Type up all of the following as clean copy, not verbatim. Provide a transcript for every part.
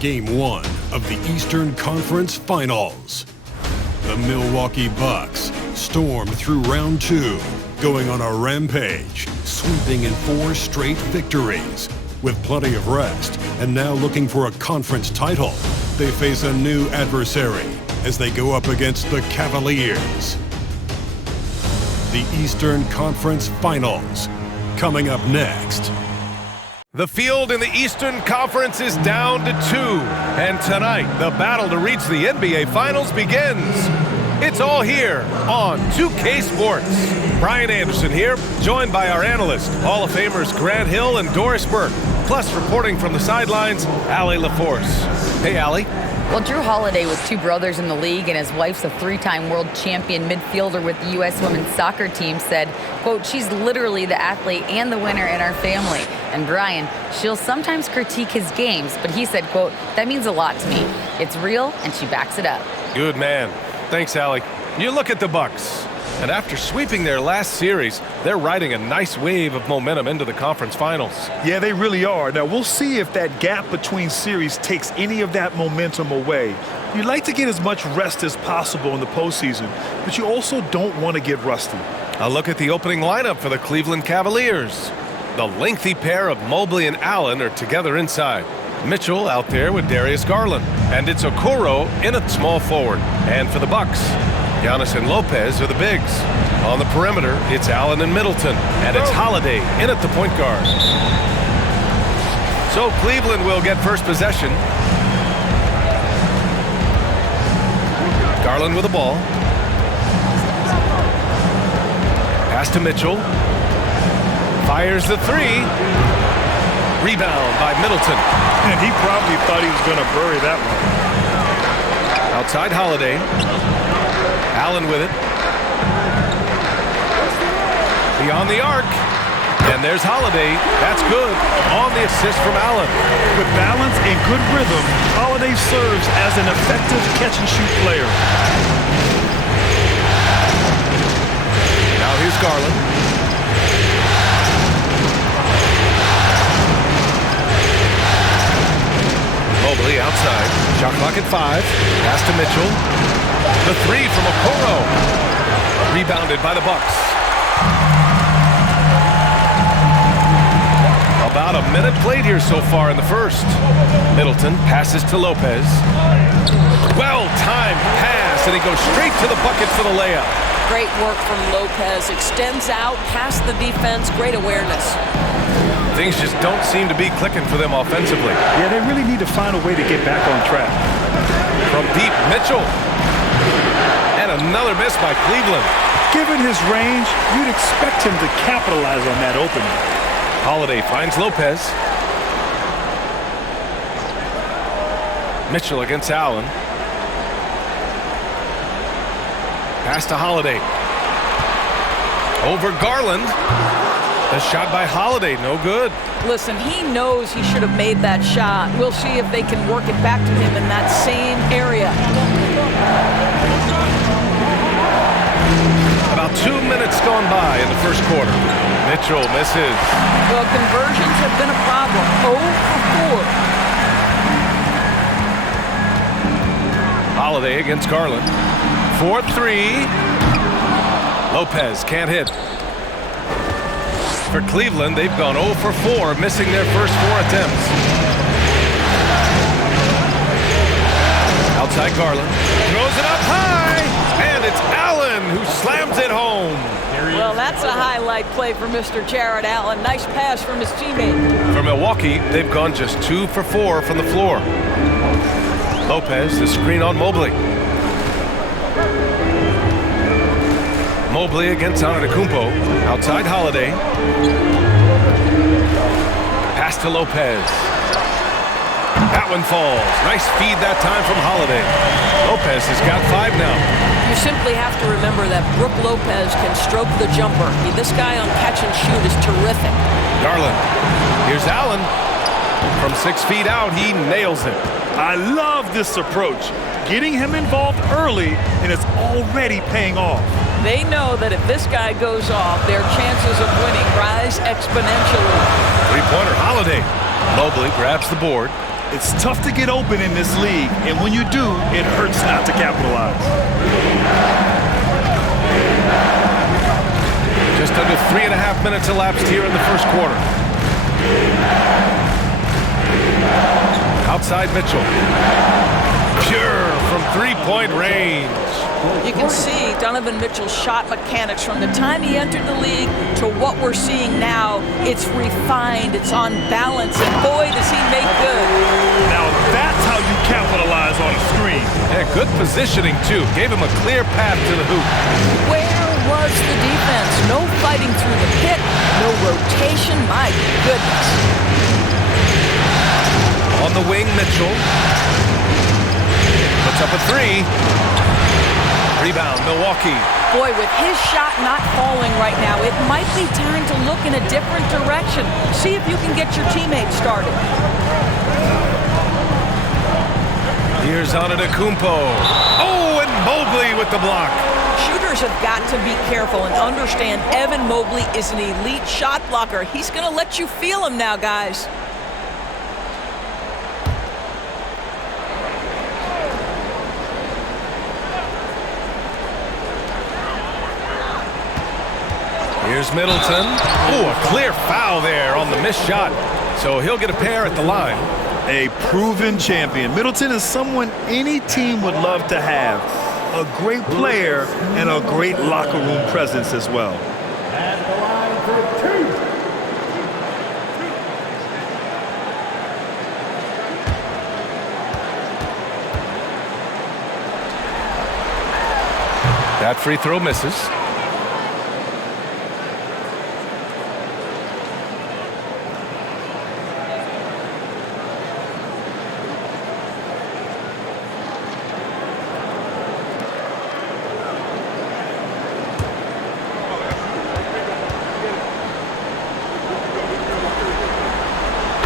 Game 1 of the Eastern Conference Finals. The Milwaukee Bucks stormed through round 2, going on a rampage, sweeping in 4 straight victories. With plenty of rest and now looking for a conference title, they face a new adversary as they go up against the Cavaliers. The Eastern Conference Finals, coming up next. The field in the Eastern Conference is down to 2, and tonight the battle to reach the NBA Finals begins. It's all here on 2K Sports. Brian Anderson here, joined by our analysts, Hall of Famers Grant Hill and Doris Burke, plus reporting from the sidelines, Allie LaForce. Hey, Allie. Well, Drew Holiday was 2 brothers in the league, and his wife's a 3-time world champion midfielder with the U.S. women's soccer team, said, quote, she's literally the athlete and the winner in our family. And Brian, she'll sometimes critique his games, but he said, quote, that means a lot to me. It's real, and she backs it up. Good man. Thanks, Allie. You look at the Bucks, and after sweeping their last series, they're riding a nice wave of momentum into the conference finals. Yeah, they really are. Now, we'll see if that gap between series takes any of that momentum away. You'd like to get as much rest as possible in the postseason, but you also don't want to get rusty. A look at the opening lineup for the Cleveland Cavaliers. The lengthy pair of Mobley and Allen are together inside. Mitchell out there with Darius Garland, and it's Okoro in at small forward. And for the Bucks, Giannis and Lopez are the bigs. On the perimeter, it's Allen and Middleton, and it's Holiday in at the point guard. So Cleveland will get first possession. Garland with the ball. Pass to Mitchell. Fires the 3. Rebound by Middleton. And he probably thought he was going to bury that one. Outside Holiday. Allen with it. Beyond the arc. And there's Holiday. That's good. On the assist from Allen. With balance and good rhythm, Holiday serves as an effective catch-and-shoot player. Now here's Garland. Mobley outside. Shot clock at 5. Pass to Mitchell. The 3 from Okoro. Rebounded by the Bucks. About a minute played here so far in the first. Middleton passes to Lopez. Well-timed pass, and he goes straight to the bucket for the layup. Great work from Lopez. Extends out, past the defense. Great awareness. Things just don't seem to be clicking for them offensively. Yeah, they really need to find a way to get back on track. From deep, Mitchell. And another miss by Cleveland. Given his range, you'd expect him to capitalize on that opening. Holiday finds Lopez. Mitchell against Allen. Pass to Holiday. Over Garland. A shot by Holiday, no good. Listen, he knows he should have made that shot. We'll see if they can work it back to him in that same area. About 2 minutes gone by in the first quarter. Mitchell misses. Well, conversions have been a problem. 0 for 4. Holiday against Garland. 4-3. Lopez can't hit. For Cleveland, they've gone 0 for 4, missing their first 4 attempts. Outside Garland. Throws it up high, and it's Allen who slams it home. Well, that's a highlight play for Mr. Jared Allen. Nice pass from his teammate. For Milwaukee, they've gone just 2 for 4 from the floor. Lopez, the screen on Mobley. Mobley against Antetokounmpo. Outside Holiday. Pass to Lopez. That one falls. Nice feed that time from Holiday. Lopez has got 5 now. You simply have to remember that Brook Lopez can stroke the jumper. This guy on catch and shoot is terrific. Garland. Here's Allen. From 6 feet out, he nails it. I love this approach. Getting him involved early, and it's already paying off. They know that if this guy goes off, their chances of winning rise exponentially. Three-pointer Holiday. Mobley grabs the board. It's tough to get open in this league, and when you do, it hurts not to capitalize. Just under 3.5 minutes elapsed here in the first quarter. Outside Mitchell. Pure from three-point range. You can see Donovan Mitchell's shot mechanics from the time he entered the league to what we're seeing now. It's refined, it's on balance, and boy, does he make good. Now that's how you capitalize on a screen. Yeah, good positioning, too. Gave him a clear path to the hoop. Where was the defense? No fighting through the pick, no rotation, my goodness. On the wing, Mitchell. Puts up a three. Rebound, Milwaukee. Boy, with his shot not falling right now, it might be time to look in a different direction. See if you can get your teammates started. Here's Antetokounmpo. Oh, and Mobley with the block. Shooters have got to be careful and understand Evan Mobley is an elite shot blocker. He's going to let you feel him now, guys. Here's Middleton. Oh, a clear foul there on the missed shot. So he'll get a pair at the line. A proven champion. Middleton is someone any team would love to have. A great player and a great locker room presence as well. At the line for two. That free throw misses.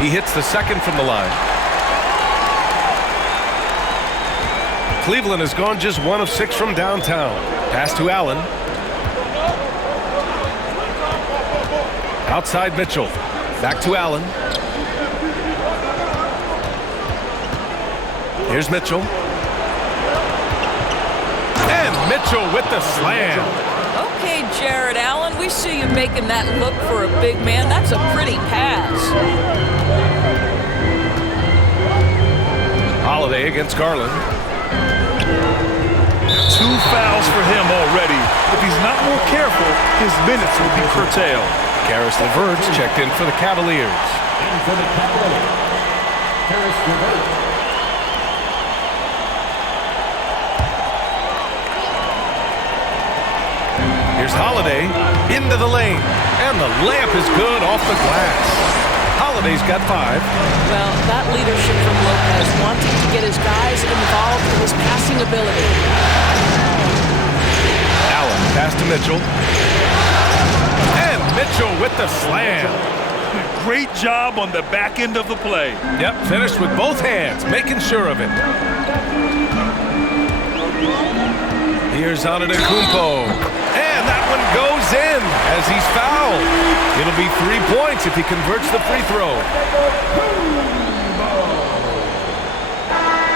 He hits the second from the line. Cleveland has gone just 1 of 6 from downtown. Pass to Allen. Outside Mitchell. Back to Allen. Here's Mitchell. And Mitchell with the slam. Okay, Jared Allen, we see you making that look for a big man. That's a pretty pass. Holiday against Garland. 2 fouls for him already. If he's not more careful, his minutes will be curtailed. Karis LeVert's checked in for the Cavaliers. And for the Cavaliers, Karis LeVert. Here's Holiday into the lane. And the layup is good off the glass. Holiday's got 5. Well, that leadership from Lopez, wanting to get his guys involved in his passing ability. Allen pass to Mitchell. And Mitchell with the slam. Great job on the back end of the play. Yep, finished with both hands, making sure of it. Here's Antetokounmpo. And that one goes in as he's fouled. It'll be 3 points if he converts the free throw.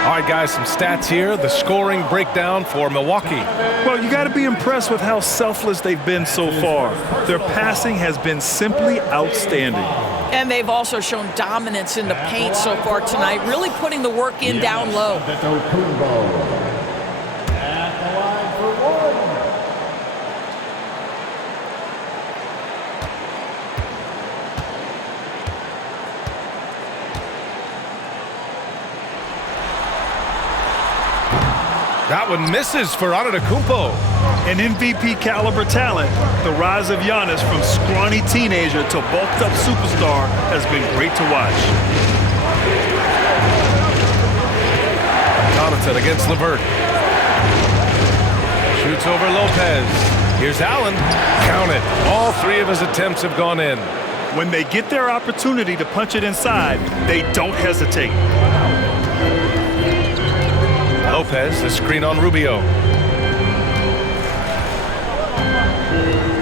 All right, guys, some stats here. The scoring breakdown for Milwaukee. Well, you got to be impressed with how selfless they've been so far. Their passing has been simply outstanding. And they've also shown dominance in the paint so far tonight, really putting the work in down low. That one misses for Antetokounmpo. An MVP caliber talent, the rise of Giannis from scrawny teenager to bulked up superstar has been great to watch. Connaughton against LeVert. Shoots over Lopez. Here's Allen. Count it. All 3 of his attempts have gone in. When they get their opportunity to punch it inside, they don't hesitate. Lopez, the screen on Rubio.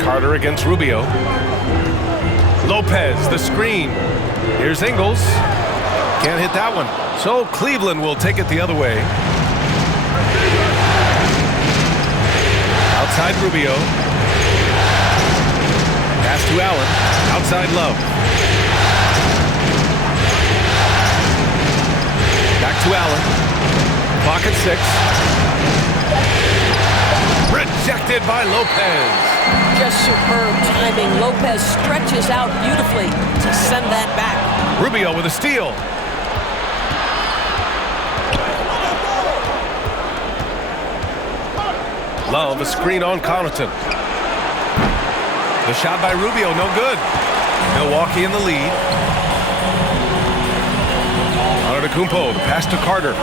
Carter against Rubio. Lopez, the screen. Here's Ingles. Can't hit that one. So Cleveland will take it the other way. Outside Rubio. Pass to Allen. Outside Love. Back to Allen. Clock at 6. Rejected by Lopez. Just superb timing. Lopez stretches out beautifully to send that back. Rubio with a steal. Love, a screen on Connaughton. The shot by Rubio, no good. Milwaukee in the lead. Antetokounmpo, the pass to Carter.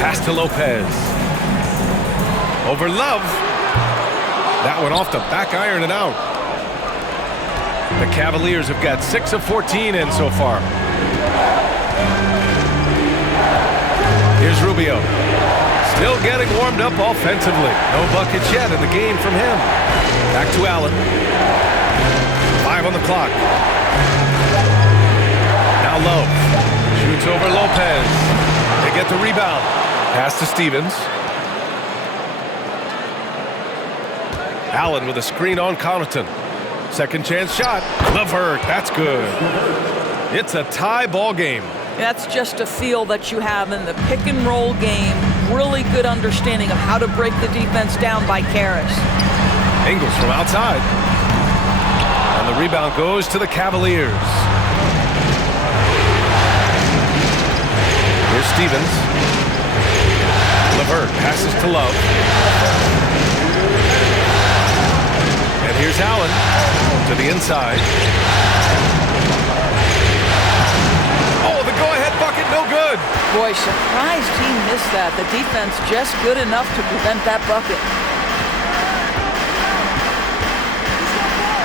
Pass to Lopez. Over Love. That one off the back iron and out. The Cavaliers have got 6 of 14 in so far. Here's Rubio. Still getting warmed up offensively. No buckets yet in the game from him. Back to Allen. 5 on the clock. Now Love. Shoots over Lopez. They get the rebound. Pass to Stevens. Allen with a screen on Connaughton. Second chance shot. LeVert. That's good. It's a tie ball game. That's just a feel that you have in the pick and roll game. Really good understanding of how to break the defense down by Karras. Ingles from outside. And the rebound goes to the Cavaliers. Here's Stevens. LeVert passes to Love. And here's Allen to the inside. Oh, the go-ahead bucket, no good. Boy, surprised he missed that. The defense just good enough to prevent that bucket.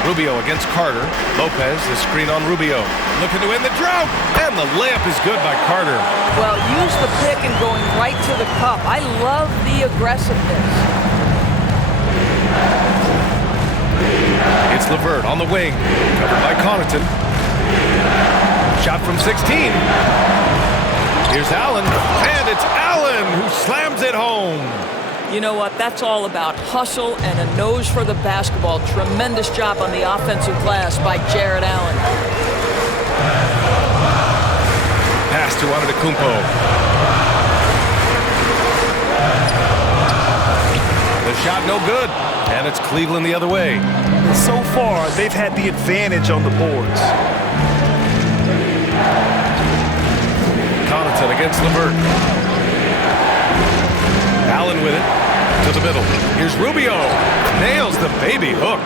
Rubio against Carter. Lopez, the screen on Rubio. Looking to win the drought. And the layup is good by Carter. Well, use the pick and going right to the cup. I love the aggressiveness. It's LeVert on the wing. Covered by Connaughton. Shot from 16. Here's Allen. And it's Allen who slams it home. You know what? That's all about hustle and a nose for the basketball. Tremendous job on the offensive glass by Jared Allen. Pass to Antetokounmpo. The shot no good. And it's Cleveland the other way. So far, they've had the advantage on the boards. Connaughton against LeVert. Allen with it to the middle. Here's Rubio. Nails the baby hook.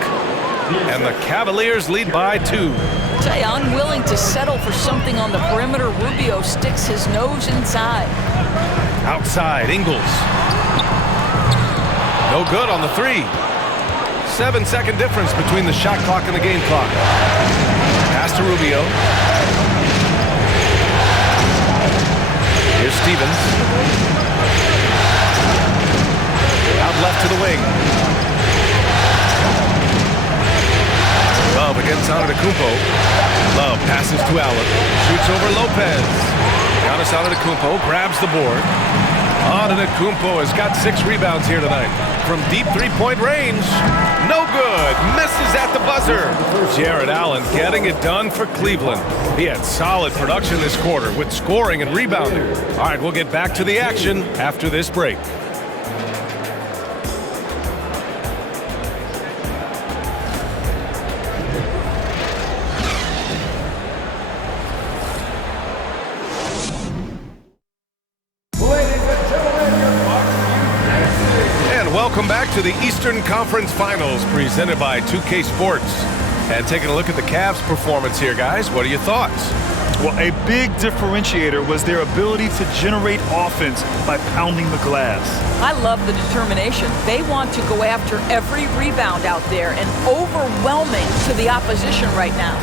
And the Cavaliers lead by 2. Say, unwilling to settle for something on the perimeter. Rubio sticks his nose inside. Outside, Ingles. No good on the 3. 7-second difference between the shot clock and the game clock. Pass to Rubio. Here's Stevens. Out left to the wing. Love against Antetokounmpo. Love passes to Allen. Shoots over Lopez. Giannis Antetokounmpo grabs the board. Antetokounmpo has got 6 rebounds here tonight. From deep three-point range. No good. Misses at the buzzer. Jared Allen getting it done for Cleveland. He had solid production this quarter with scoring and rebounding. All right, we'll get back to the action after this break. Welcome back to the Eastern Conference Finals presented by 2K Sports. And taking a look at the Cavs' performance here, guys. What are your thoughts? Well, a big differentiator was their ability to generate offense by pounding the glass. I love the determination. They want to go after every rebound out there and overwhelming to the opposition right now.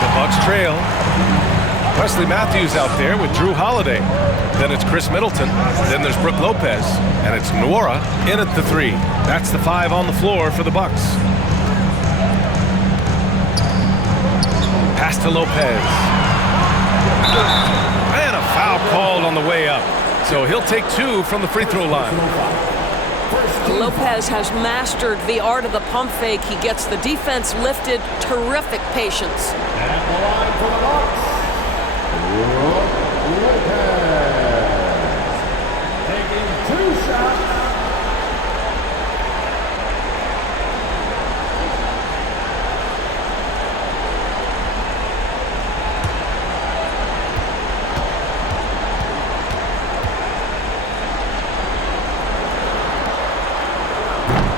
The Bucks trail. Wesley Matthews out there with Drew Holiday. Then it's Chris Middleton. Then there's Brook Lopez. And it's Nwora in at the 3. That's the 5 on the floor for the Bucks. Pass to Lopez. And a foul called on the way up. So he'll take 2 from the free throw line. Lopez has mastered the art of the pump fake. He gets the defense lifted. Terrific patience. At the line for the Bucks, Lopez. Taking 2 shots.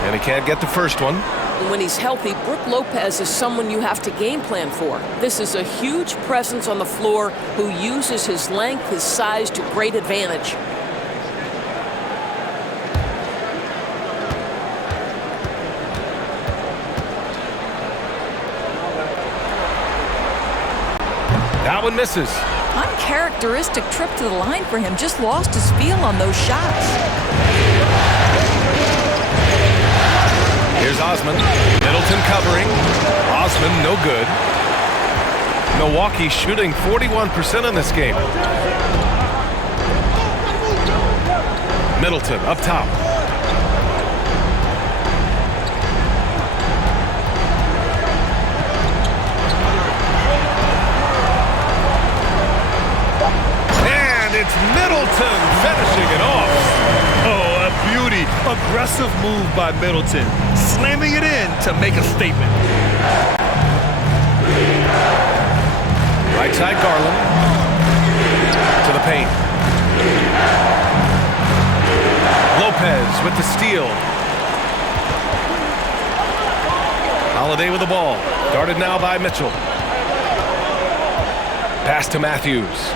And he can't get the first one. When he's healthy, Brook Lopez is someone you have to game plan for. This is a huge presence on the floor who uses his length, his size to great advantage. That one misses. Uncharacteristic trip to the line for him. Just lost his feel on those shots. Here's Osman. Middleton covering. Osman, no good. Milwaukee shooting 41% in this game. Middleton up top. And it's Middleton finishing it off. Oh, a beauty. Aggressive move by Middleton. Slamming it in to make a statement. Right side Garland. To the paint. Lopez with the steal. Holiday with the ball. Guarded now by Mitchell. Pass to Matthews.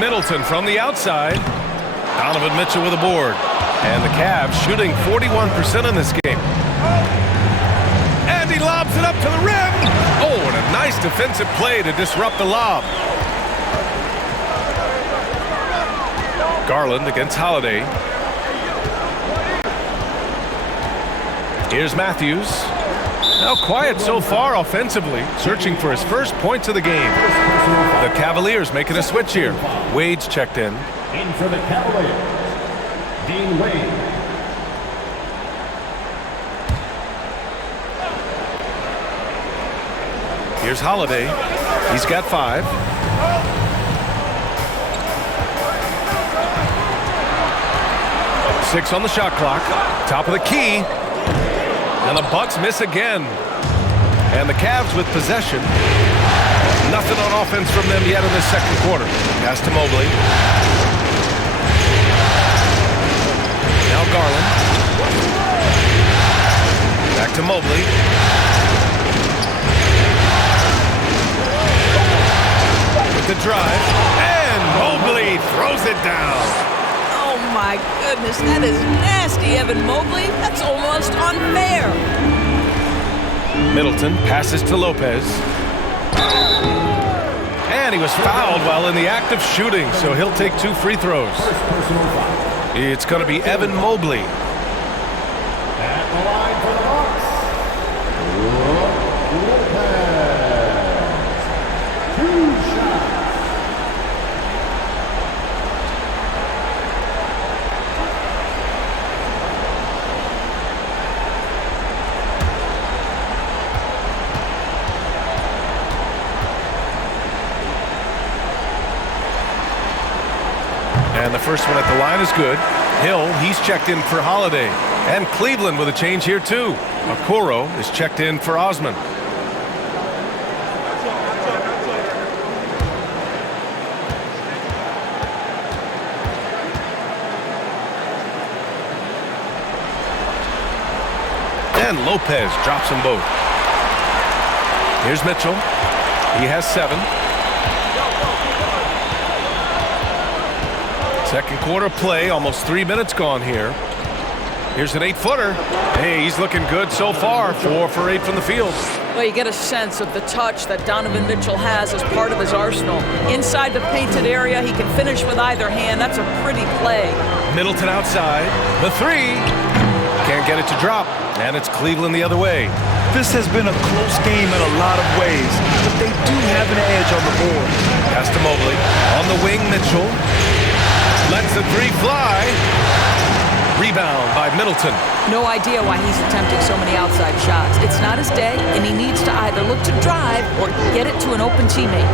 Middleton from the outside. Donovan Mitchell with a board. And the Cavs shooting 41% in this game. And he lobs it up to the rim. Oh, and a nice defensive play to disrupt the lob. Garland against Holiday. Here's Matthews. Now quiet so far offensively, searching for his first points of the game. The Cavaliers making a switch here. Wade's checked in. In for the Cavaliers, Dean Wade. Here's Holiday. He's got 5. Six on the shot clock. Top of the key. And the Bucks miss again. And the Cavs with possession. Nothing on offense from them yet in this second quarter. Pass to Mobley. Now Garland. Back to Mobley. With the drive. And Mobley throws it down. Oh my goodness, that is nasty, Evan Mobley. That's almost unfair. Middleton passes to Lopez. And he was fouled while in the act of shooting, so he'll take 2 free throws. It's going to be Evan Mobley. At the line for the Bucks, Lopez. 2 shots. And the first one at the line is good. Hill, he's checked in for Holiday. And Cleveland with a change here too. Okoro is checked in for Osman. And Lopez drops them both. Here's Mitchell. He has 7. Second quarter play, almost 3 minutes gone here. Here's an 8-footer. Hey, he's looking good so far. 4 for 8 from the field. Well, you get a sense of the touch that Donovan Mitchell has as part of his arsenal. Inside the painted area, he can finish with either hand. That's a pretty play. Middleton outside. The three. Can't get it to drop. And it's Cleveland the other way. This has been a close game in a lot of ways, but they do have an edge on the board. Pass to Mobley. On the wing, Mitchell. Lets the three fly. Rebound by Middleton. No idea why he's attempting so many outside shots. It's not his day, and he needs to either look to drive or get it to an open teammate.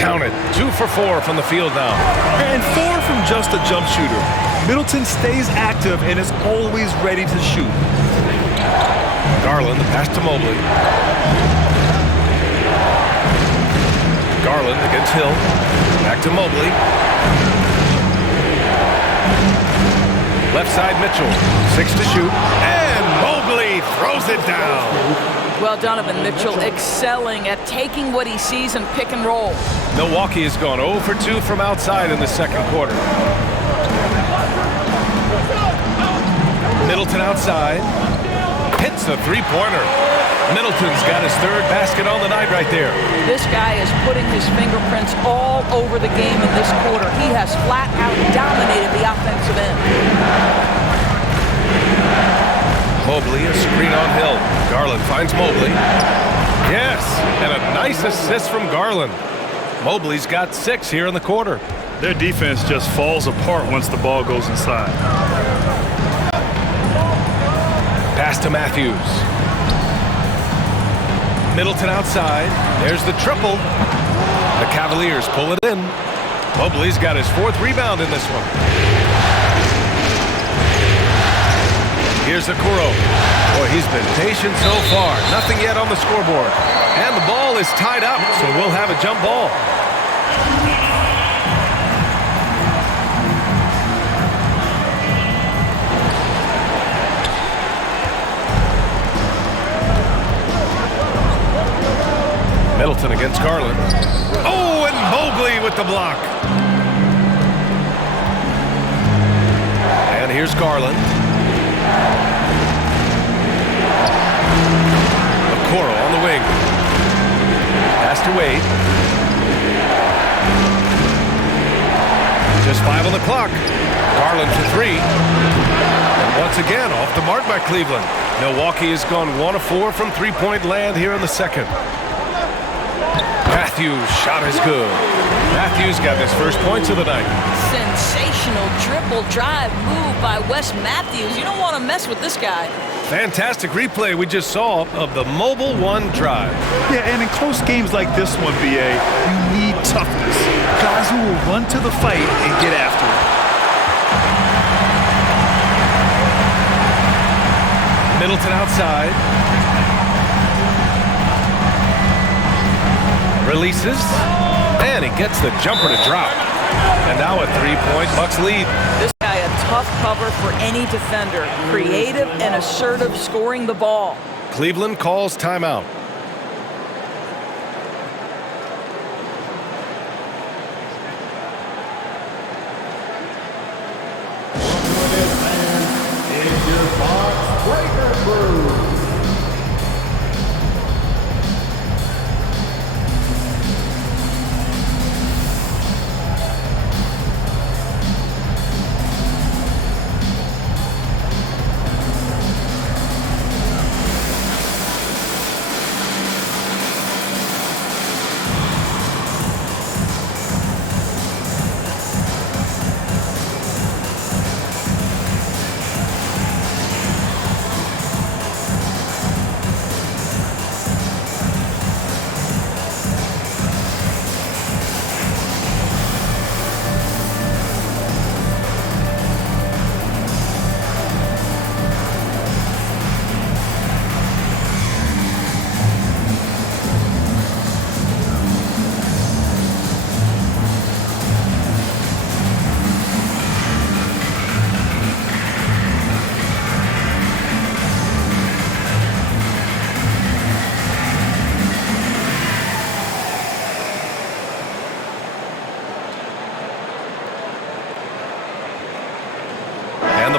Count it. 2 for 4 from the field now. And 4 from just a jump shooter. Middleton stays active and is always ready to shoot. Garland, the pass to Mobley. Garland against Hill. Back to Mobley. Left side Mitchell. 6 to shoot. And Mobley throws it down. Well, Donovan Mitchell excelling at taking what he sees in pick and roll. Milwaukee has gone 0 for 2 from outside in the second quarter. Middleton outside. Hits the three-pointer. Middleton's got his third basket on the night right there. This guy is putting his fingerprints all over the game in this quarter. He has flat out dominated the offensive end. Mobley, a screen on Hill. Garland finds Mobley. Yes, and a nice assist from Garland. Mobley's got 6 here in the quarter. Their defense just falls apart once the ball goes inside. Pass to Matthews. Middleton outside. There's the triple. The Cavaliers pull it in. Mobley's got his 4th rebound in this one. Here's Okoro. Boy, he's been patient so far. Nothing yet on the scoreboard. And the ball is tied up, so we'll have a jump ball. Middleton against Garland. Oh, and Mobley with the block. And here's Garland. Okoro on the wing. Pass to Wade. Just 5 on the clock. Garland for 3. And once again, off the mark by Cleveland. Milwaukee has gone 1 of 4 from three-point land here in the second. Matthews' shot is good. Matthews got his first points of the night. Sensational dribble drive move by Wes Matthews. You don't want to mess with this guy. Fantastic replay we just saw of the Mobile 1 drive. Yeah, and in close games like this one, BA, you need toughness. Guys who will run to the fight and get after it. Middleton outside. Releases, and he gets the jumper to drop. And now a 3-point Bucks lead. This guy a tough cover for any defender. Creative and assertive scoring the ball. Cleveland calls timeout. It's your Bucks Breaker Crew.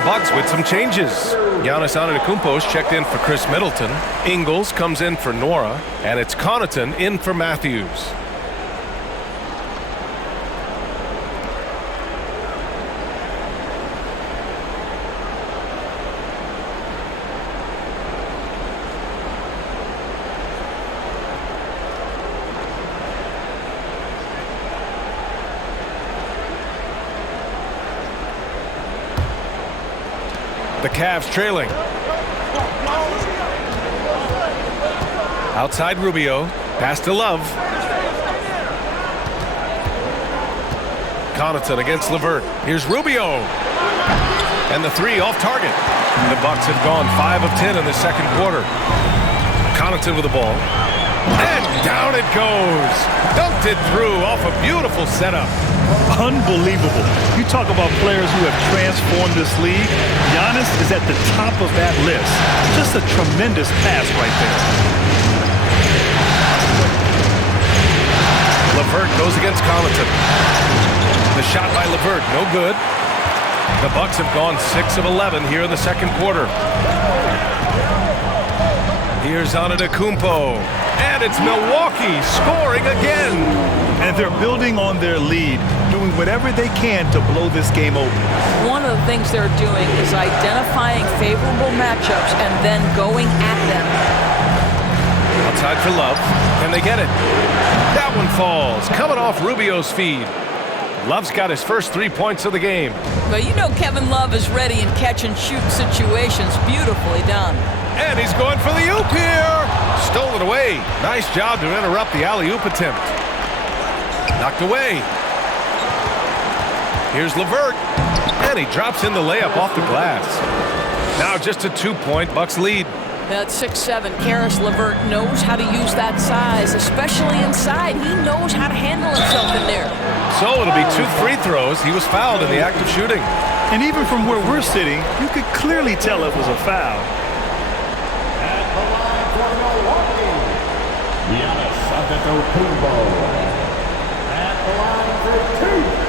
Bucks with some changes. Giannis Antetokounmpo is checked in for Chris Middleton. Ingles comes in for Nora, and it's Connaughton in for Matthews. The Cavs trailing. Outside Rubio. Pass to Love. Connaughton against LeVert. Here's Rubio. And the three off target. The Bucks have gone 5 of 10 in the second quarter. Connaughton with the ball. And down it goes. Dunked it through off a beautiful setup. Unbelievable. You talk about players who have transformed this league. Giannis is at the top of that list. Just a tremendous pass right there. LeVert goes against Connaughton. The shot by LeVert, no good. The Bucks have gone 6 of 11 here in the second quarter. Here's Antetokounmpo. And it's Milwaukee scoring again. And they're building on their lead, doing whatever they can to blow this game open. One of the things they're doing is identifying favorable matchups and then going at them. Outside for Love. Can they get it? That one falls. Coming off Rubio's feed. Love's got his first 3 points of the game. But you know Kevin Love is ready in catch-and-shoot situations. Beautifully done. And he's going for the oop here. Stole it away. Nice job to interrupt the alley-oop attempt. Knocked away. Here's LeVert. And he drops in the layup off the glass. Now just a 2-point Bucks lead. At 6'7", Caris LeVert knows how to use that size, especially inside. He knows how to handle himself in there. So it'll be 2 free throws. He was fouled in the act of shooting. And even from where we're sitting, you could clearly tell it was a foul. At the line for Milwaukee, Giannis Antetokounmpo. At the line for 2.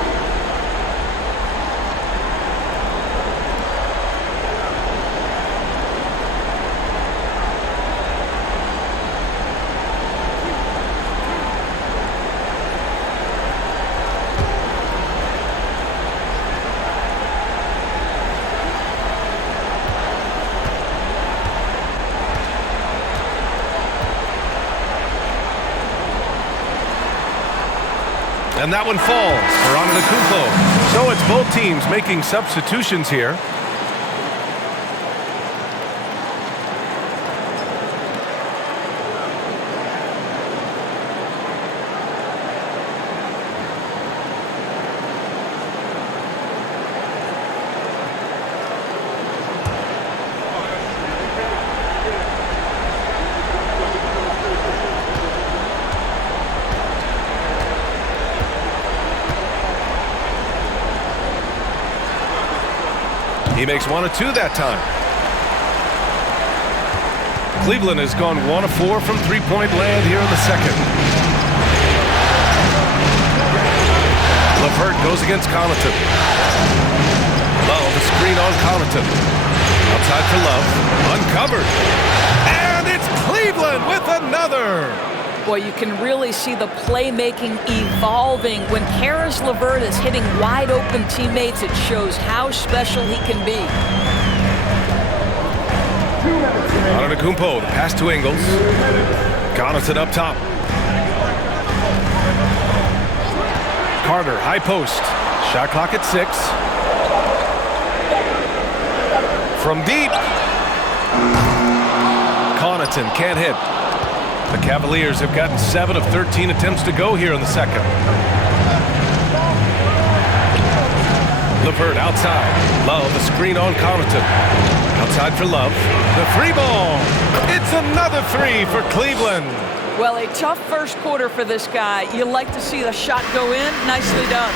And that one falls for Antetokounmpo. So it's both teams making substitutions here. He makes 1 of 2 that time. Cleveland has gone 1 of 4 from three-point land here in the second. LeVert goes against Connaughton. Love, the screen on Connaughton. Outside for Love. Uncovered. And it's Cleveland with another. Boy, you can really see the playmaking evolving. When Caris LeVert is hitting wide-open teammates, it shows how special he can be. Antetokounmpo, the pass to Ingles. Connaughton up top. Carter, high post. Shot clock at 6. From deep. Connaughton can't hit. The Cavaliers have gotten 7 of 13 attempts to go here in the second. LeVert outside. Love, the screen on Connaughton. Outside for Love. The free ball. It's another 3 for Cleveland. Well, a tough first quarter for this guy. You like to see the shot go in. Nicely done.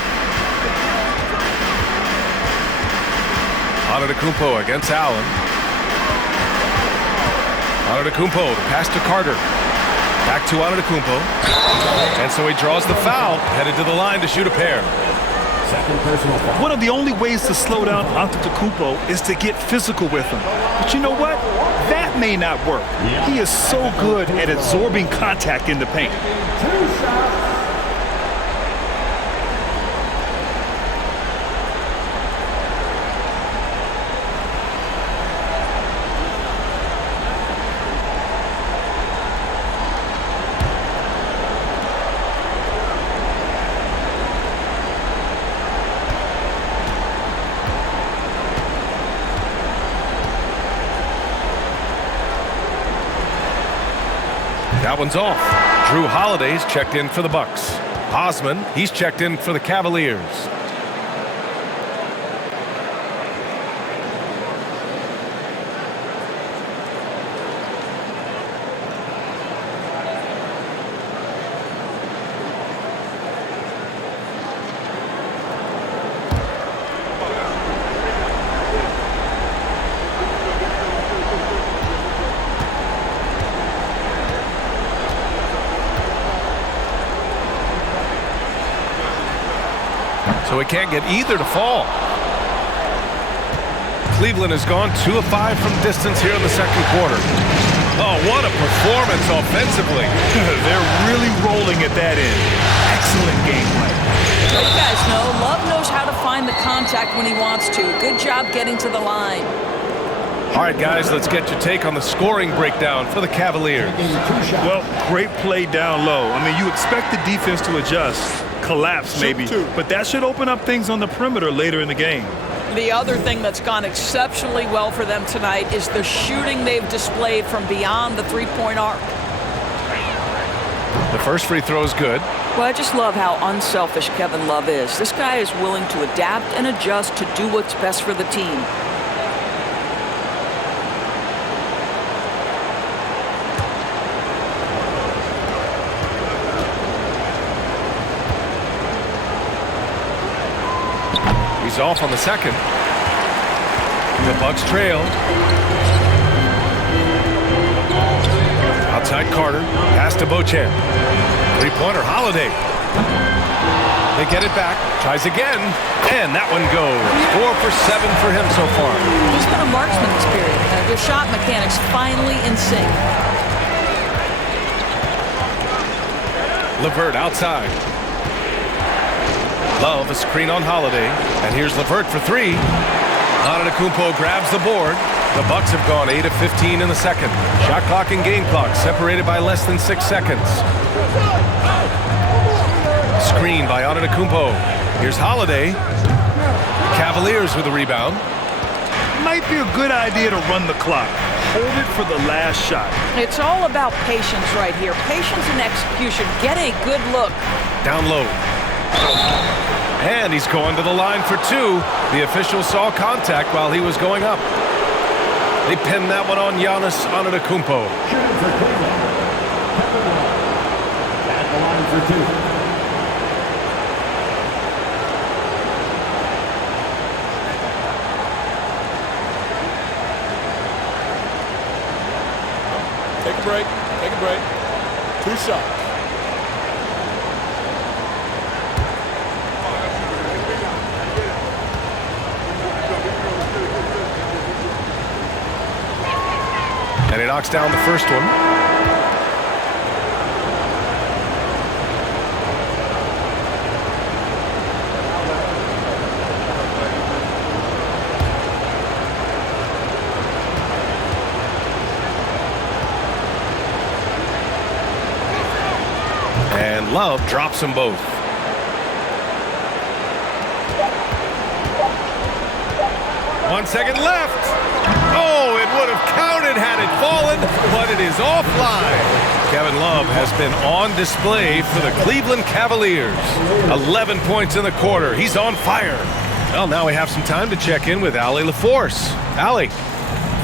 Antetokounmpo against Allen. Antetokounmpo, the pass to Carter. Back to Antetokounmpo. And so he draws the foul, headed to the line to shoot a pair. Second personal foul. One of the only ways to slow down Antetokounmpo is to get physical with him. But you know what? That may not work. He is so good at absorbing contact in the paint. 2 shots. That one's off. Drew Holiday's checked in for the Bucks. Osman, he's checked in for the Cavaliers. So he can't get either to fall. Cleveland has gone 2 of 5 from distance here in the second quarter. Oh, what a performance offensively. They're really rolling at that end. Excellent gameplay. Well, you guys know, Love knows how to find the contact when he wants to. Good job getting to the line. All right, guys, let's get your take on the scoring breakdown for the Cavaliers. Well, great play down low. I mean, you expect the defense to adjust, collapse maybe, but that should open up things on the perimeter later in the game. The other thing that's gone exceptionally well for them tonight is the shooting they've displayed from beyond the three-point arc. The first free throw is good. Well, I just love how unselfish Kevin Love is. This guy is willing to adapt and adjust to do what's best for the team. He's off on the second. The Bucks trail. Outside Carter. Pass to Beauchamp. Three-pointer, Holiday. They get it back. Tries again. And that one goes. 4 for 7 for him so far. He's been a marksman this period. Their shot mechanics finally in sync. LeVert outside. Love, a screen on Holiday. And here's LeVert for 3. Antetokounmpo grabs the board. The Bucks have gone 8 of 15 in the second. Shot clock and game clock separated by less than 6 seconds. Screen by Antetokounmpo. Here's Holiday. Cavaliers with the rebound. Might be a good idea to run the clock. Hold it for the last shot. It's all about patience right here. Patience and execution. Get a good look. Down low. And he's going to the line for 2. The official saw contact while he was going up. They pinned that one on Giannis Antetokounmpo. Shooting for Cleveland. Kevin Love. At the line for 2. Take a break. 2 shots. And he knocks down the first one. And Love drops them both. One second left. Oh, it would have counted had it fallen, but it is offline. Kevin Love has been on display for the Cleveland Cavaliers. 11 points in the quarter. He's on fire. Well, now we have some time to check in with Allie LaForce. Allie.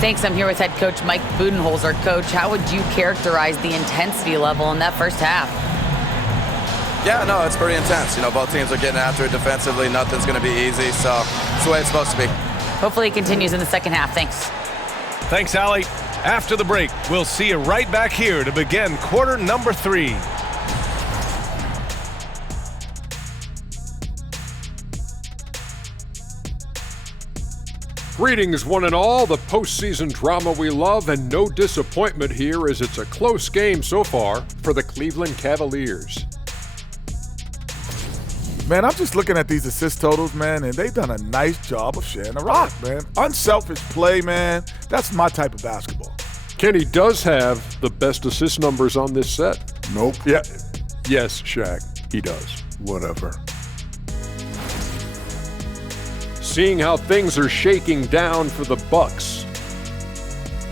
Thanks. I'm here with head coach Mike Budenholzer. Coach, how would you characterize the intensity level in that first half? Yeah, no, it's pretty intense. You know, both teams are getting after it defensively. Nothing's going to be easy, so it's the way it's supposed to be. Hopefully it continues in the second half. Thanks. Thanks, Allie. After the break, we'll see you right back here to begin quarter number 3. Greetings, one and all. The postseason drama we love, and no disappointment here as it's a close game so far for the Cleveland Cavaliers. Man, I'm just looking at these assist totals, man, and they've done a nice job of sharing the rock, man. Unselfish play, man. That's my type of basketball. Kenny does have the best assist numbers on this set. Nope. Yeah. Yes, Shaq, he does. Whatever. Seeing how things are shaking down for the Bucks.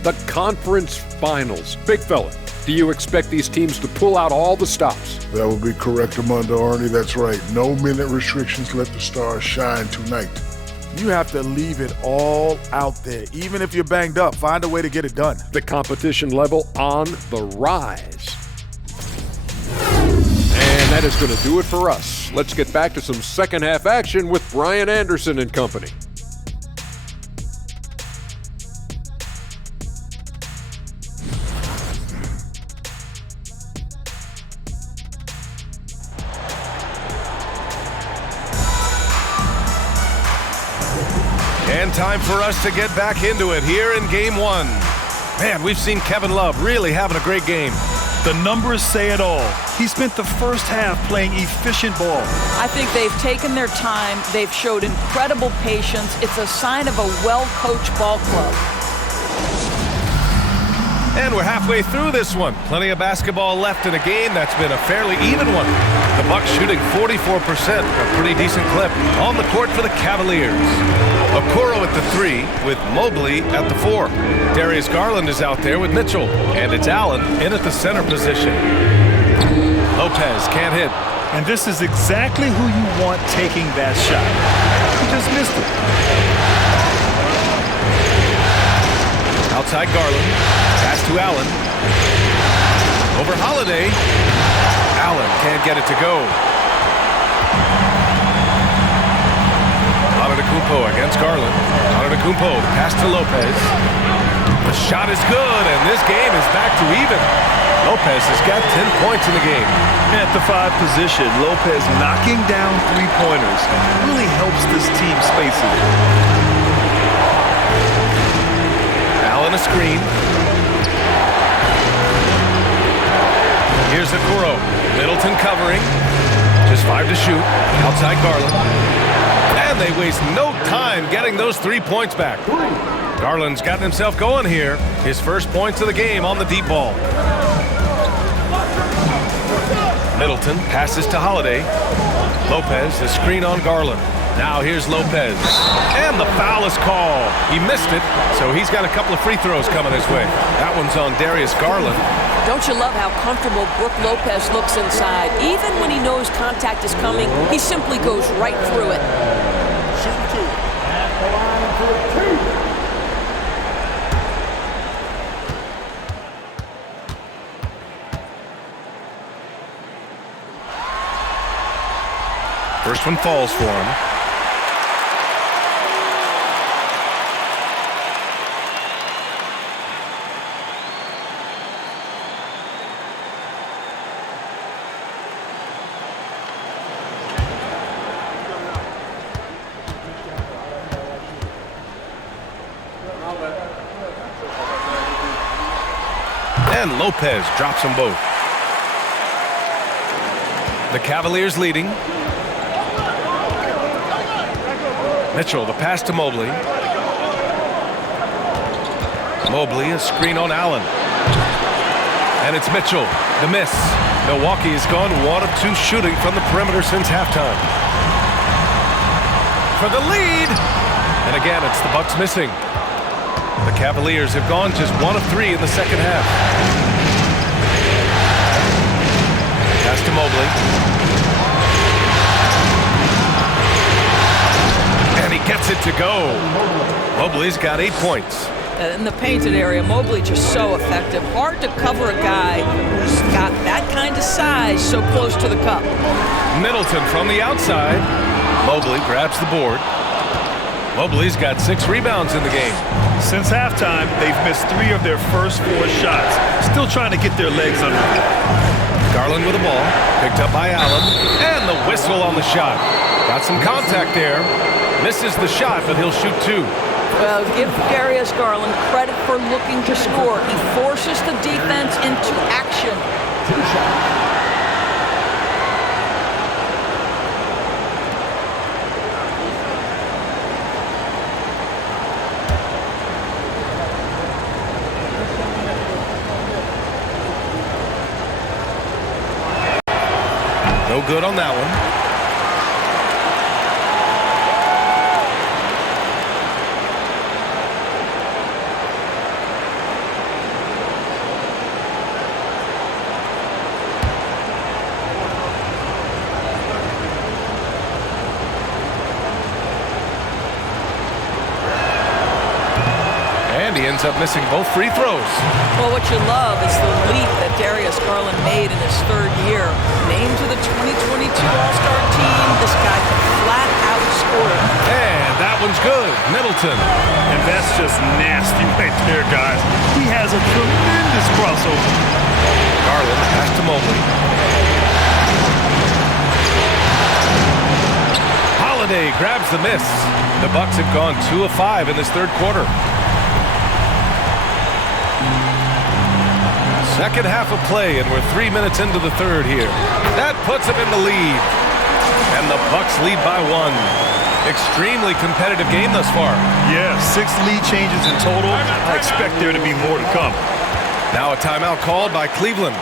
The conference finals. Big fella, do you expect these teams to pull out all the stops? That would be correct, Armando Arnie. That's right. No minute restrictions. Let the stars shine tonight. You have to leave it all out there. Even if you're banged up, find a way to get it done. The competition level on the rise. And that is going to do it for us. Let's get back to some second half action with Brian Anderson and company. And time for us to get back into it here in Game 1. Man, we've seen Kevin Love really having a great game. The numbers say it all. He spent the first half playing efficient ball. I think they've taken their time. They've showed incredible patience. It's a sign of a well-coached ball club. And we're halfway through this one. Plenty of basketball left in a game that's been a fairly even one. The Bucks shooting 44%, a pretty decent clip, on the court for the Cavaliers. Okoro at the 3 with Mobley at the 4. Darius Garland is out there with Mitchell, and it's Allen in at the center position. Lopez can't hit. And this is exactly who you want taking that shot. He just missed it. Outside Garland, pass to Allen. Over Holiday. Allen can't get it to go. Antetokounmpo against Garland. Antetokounmpo, the pass to Lopez. The shot is good, and this game is back to even. Lopez has got 10 points in the game. At the 5 position, Lopez knocking down 3-pointers really helps this team space it. Allen a screen. Here's Okoro. Middleton covering. Just 5 to shoot. Outside Garland. And they waste no time getting those 3 points back. Garland's gotten himself going here. His first points of the game on the deep ball. Middleton passes to Holiday. Lopez, the screen on Garland. Now here's Lopez. And the foul is called. He missed it, so he's got a couple of free throws coming his way. That one's on Darius Garland. Don't you love how comfortable Brook Lopez looks inside? Even when he knows contact is coming, he simply goes right through it. First one falls for him. And Lopez drops them both. The Cavaliers leading. Mitchell, the pass to Mobley. Mobley, a screen on Allen. And it's Mitchell, the miss. Milwaukee has gone 1 of 2 shooting from the perimeter since halftime. For the lead! And again, it's the Bucks missing. The Cavaliers have gone just 1 of 3 in the second half. Pass to Mobley. And he gets it to go. Mobley's got 8 points. In the painted area, Mobley just so effective. Hard to cover a guy who's got that kind of size so close to the cup. Middleton from the outside. Mobley grabs the board. Mobley's got 6 rebounds in the game. Since halftime, they've missed 3 of their first 4 shots. Still trying to get their legs under them. Garland with the ball. Picked up by Allen. And the whistle on the shot. Got some contact there. Misses the shot, but he'll shoot 2. Well, give Darius Garland credit for looking to score. He forces the defense into action. 2 shots. No good on that one. And he ends up missing both free throws. Well, what you love is the leap that Darius Garland made in his 3rd year. Named to the 2022 All-Star team, this guy can flat out score. And that one's good. Middleton. And that's just nasty right there, guys. He has a tremendous crossover. Garland pass to Mobley. Holiday grabs the miss. The Bucks have gone 2 of 5 in this 3rd quarter. Second half of play, and we're 3 minutes into the 3rd here. That puts them in the lead. And the Bucks lead by 1. Extremely competitive game thus far. Yeah, 6 lead changes in total. I expect there to be more to come. Now a timeout called by Cleveland.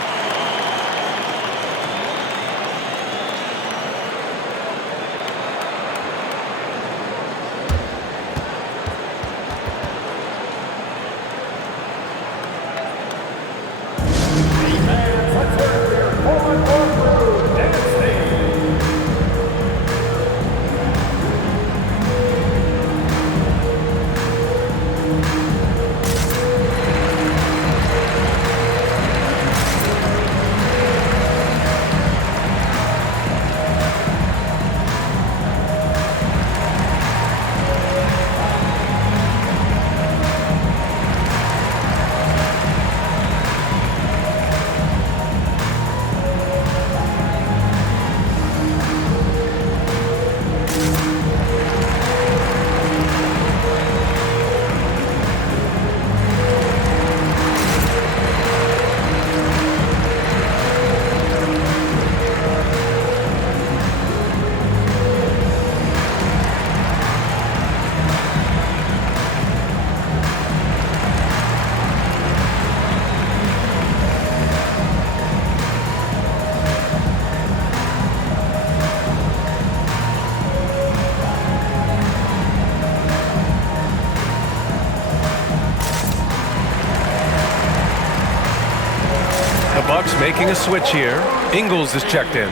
Bucks making a switch here. Ingles is checked in.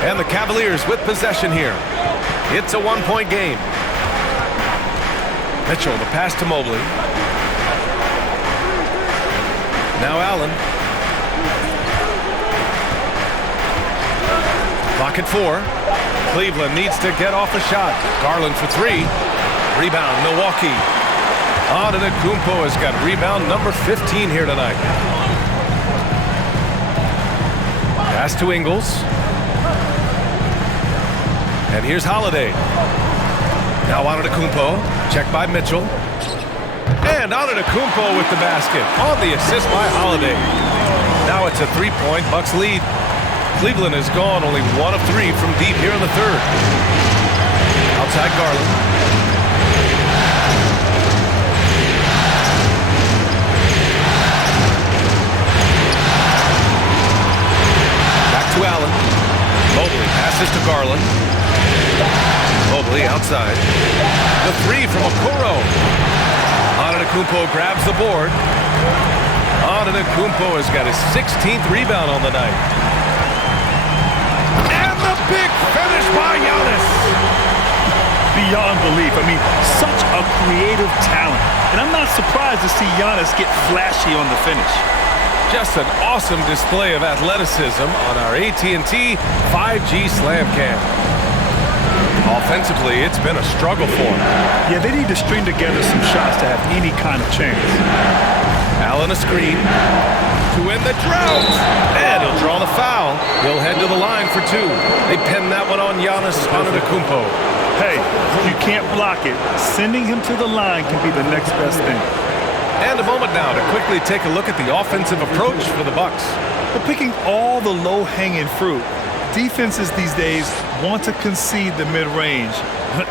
And the Cavaliers with possession here. It's a 1-point game. Mitchell, the pass to Mobley. Now Allen. Clock at 4. Cleveland needs to get off a shot. Garland for 3. Rebound, Milwaukee. Antetokounmpo has got rebound number 15 here tonight. Pass to Ingles. And here's Holiday. Now Antetokounmpo, checked by Mitchell. And Antetokounmpo with the basket on the assist by Holiday. Now it's a 3-point Bucks lead. Cleveland has gone only 1 of 3 from deep here in the 3rd. Outside Garland. Back to Allen. Mobley passes to Garland. Mobley outside. The 3 from Okoro. Antetokounmpo grabs the board. Antetokounmpo has got his 16th rebound on the night. And the big finish by Giannis. The beyond belief. I mean, such a creative talent. And I'm not surprised to see Giannis get flashy on the finish. Just an awesome display of athleticism on our AT&T 5G Slam Cam. Offensively, it's been a struggle for him. Yeah, they need to string together some shots to have any kind of chance. Allen a screen to win the drought. And he'll draw the foul. He'll head to the line for two. They pin that one on Giannis Antetokounmpo. Hey, you can't block it. Sending him to the line can be the next best thing. And a moment now to quickly take a look at the offensive approach for the Bucks. They're picking all the low-hanging fruit. Defenses these days want to concede the mid-range,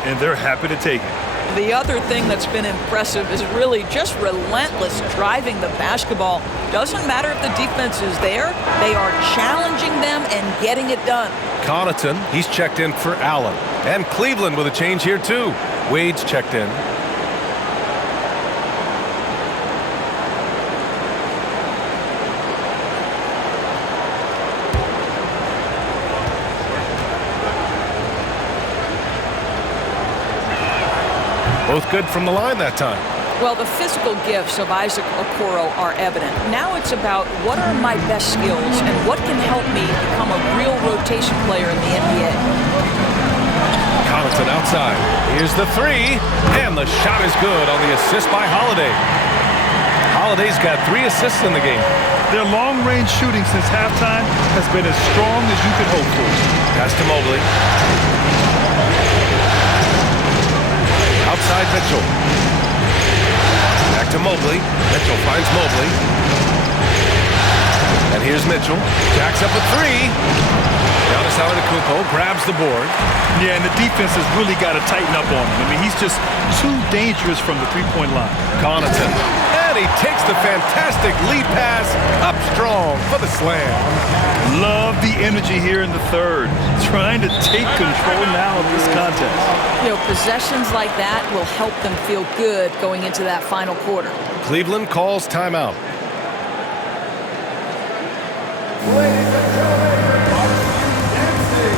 and they're happy to take it. The other thing that's been impressive is really just relentless driving the basketball. Doesn't matter if the defense is there, they are challenging them and getting it done. Connaughton, he's checked in for Allen. And Cleveland with a change here too. Wade's checked in. Both good from the line that time. Well, the physical gifts of Isaac Okoro are evident. Now it's about what are my best skills and what can help me become a real rotation player in the NBA. Connaughton outside. Here's the three. And the shot is good on the assist by Holiday. Holiday's got 3 assists in the game. Their long-range shooting since halftime has been as strong as you could hope for. Pass to Mobley. Outside Mitchell. Back to Mobley. Mitchell finds Mobley. And here's Mitchell. Jacks up a 3. Giannis Antetokounmpo grabs the board. Yeah, and the defense has really got to tighten up on him. I mean, he's just too dangerous from the three-point line. Connaughton. And he takes the fantastic lead pass up strong for the slam. Love the energy here in the third. Trying to take control now of this contest. You know, possessions like that will help them feel good going into that final quarter. Cleveland calls timeout. Ladies and gentlemen, are you dancing?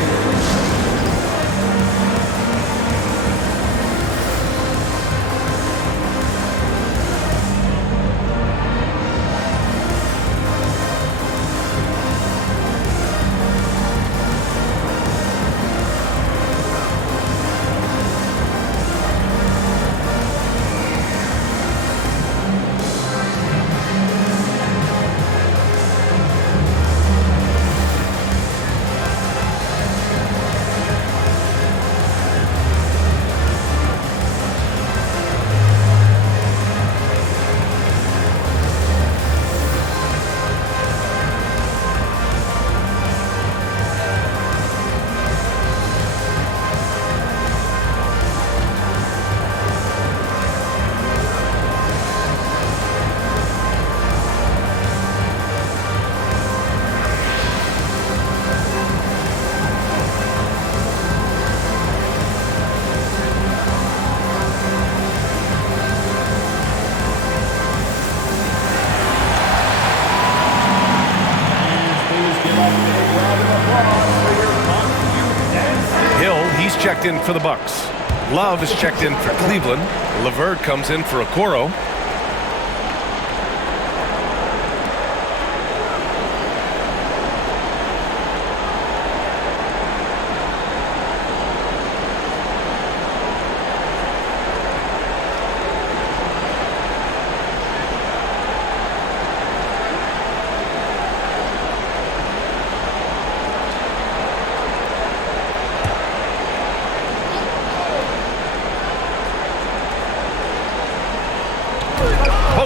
Checked in for the Bucks. Love is checked in for Cleveland. LeVert comes in for Okoro.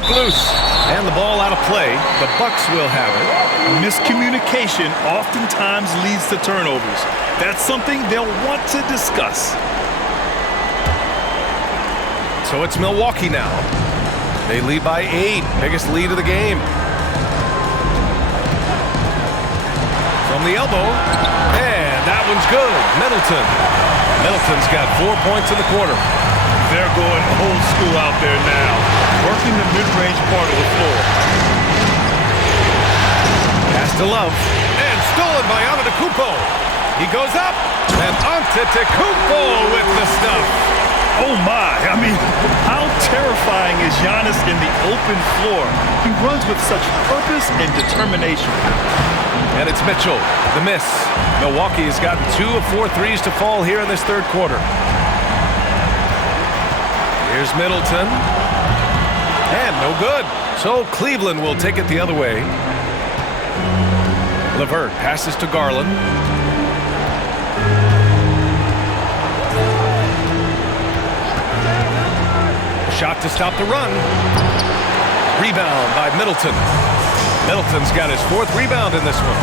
Loose and the ball out of play. The Bucks will have it. Miscommunication oftentimes leads to turnovers. That's something they'll want to discuss. So it's Milwaukee now. They lead by 8, biggest lead of the game. From the elbow, and that one's good. Middleton's got 4 points in the quarter. They're going old school out there now, working the mid-range part of the floor. Pass to Love, and stolen by Antetokounmpo. He goes up, and Antetokounmpo with the stuff. Oh my, I mean, how terrifying is Giannis in the open floor? He runs with such purpose and determination. And it's Mitchell, the miss. Milwaukee has gotten 2 of 4 threes to fall here in this third quarter. Here's Middleton. And no good. So Cleveland will take it the other way. LeVert passes to Garland. Shot to stop the run. Rebound by Middleton. Middleton's got his 4th rebound in this one.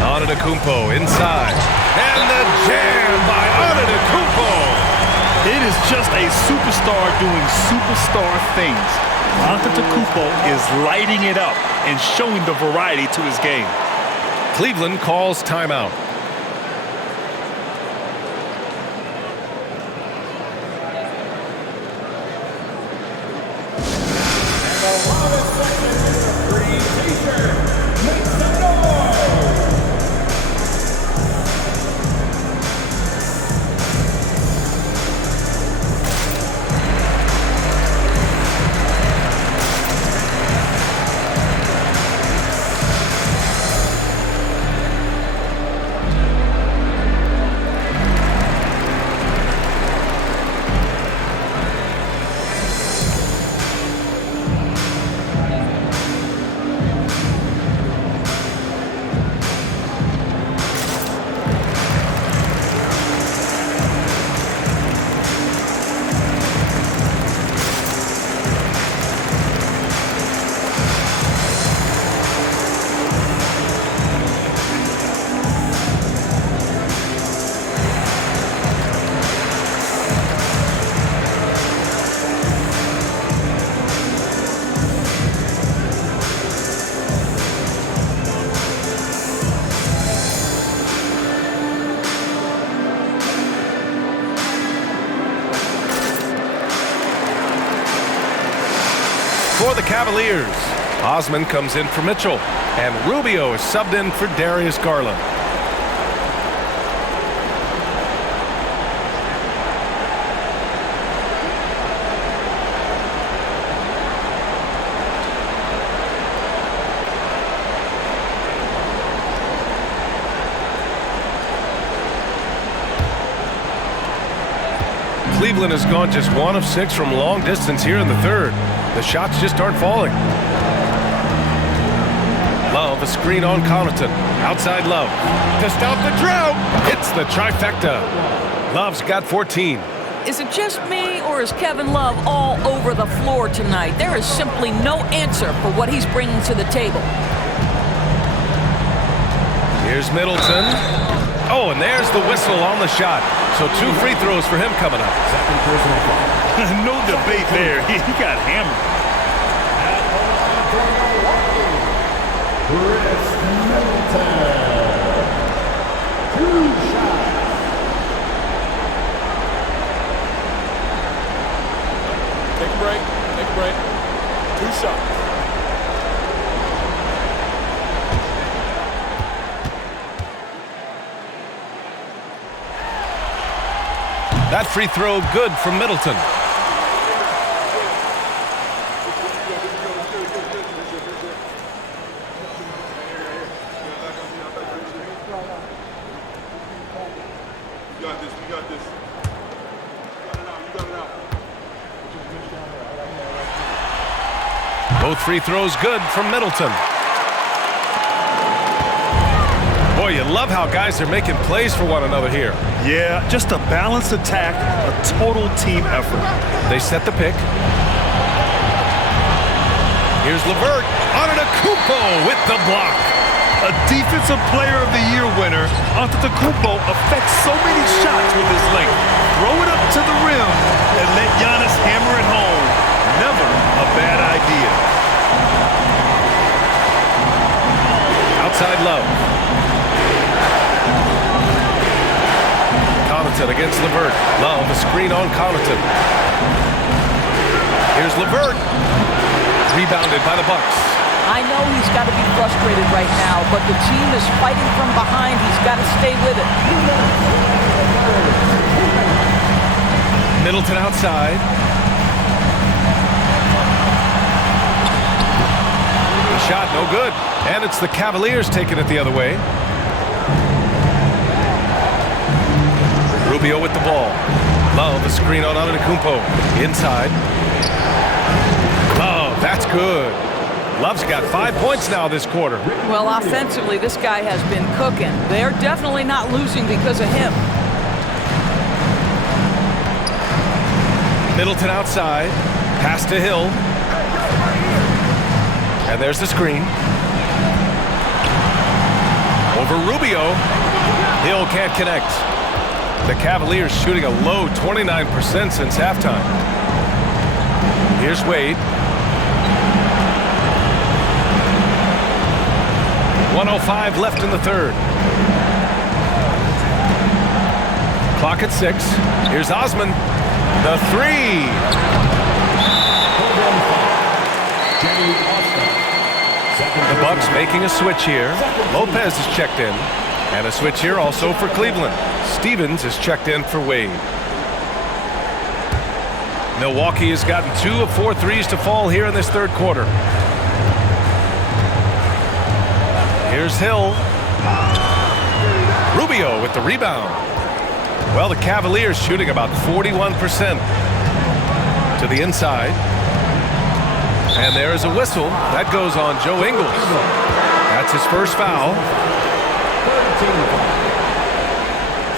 Antetokounmpo inside. And the jam by Antetokounmpo. It is just a superstar doing superstar things. Antetokounmpo is lighting it up and showing the variety to his game. Cleveland calls timeout. For the Cavaliers, Osman comes in for Mitchell, and Rubio is subbed in for Darius Garland. Cleveland has gone just 1 of 6 from long distance here in the third. The shots just aren't falling. Love, a screen on Connaughton. Outside Love. To stop the drought, it's the trifecta. Love's got 14. Is it just me, or is Kevin Love all over the floor tonight? There is simply no answer for what he's bringing to the table. Here's Middleton. Oh, and there's the whistle on the shot. So 2 free throws for him coming up. Second personal foul. No debate there. He got hammered. Chris Middleton. 2 shots. Take a break. Take a break. 2 shots. That free throw good from Middleton. You got this. You got this. You got it out. You got it out. Both free throws good from Middleton. Boy, you love how guys are making plays for one another here. Yeah, just a balanced attack, a total team effort. They set the pick. Here's LeVert. Antetokounmpo with the block. A Defensive Player of the Year winner, Antetokounmpo affects so many shots with his length. Throw it up to the rim and let Giannis hammer it home. Never a bad idea. Outside Love. Connaughton against LeVert. Love, a screen on Connaughton. Here's LeVert. Rebounded by the Bucks. I know he's got to be frustrated right now, but the team is fighting from behind. He's got to stay with it. Middleton outside. The shot, no good. And it's the Cavaliers taking it the other way. Rubio with the ball. Love the screen on Antetokounmpo. Inside. Love, that's good. Love's got 5 points now this quarter. Well, offensively, this guy has been cooking. They're definitely not losing because of him. Middleton outside. Pass to Hill. And there's the screen. Over Rubio. Hill can't connect. The Cavaliers shooting a low 29% since halftime. Here's Wade. 1:05 left in the third. Clock at 6. Here's Osman. The three. The Bucks making a switch here. Lopez is checked in. And a switch here also for Cleveland. Stevens is checked in for Wade. Milwaukee has gotten 2 of 4 threes to fall here in this third quarter. Here's Hill. Rubio with the rebound. Well, the Cavaliers shooting about 41% to the inside. And there is a whistle. That goes on Joe Ingles. That's his first foul.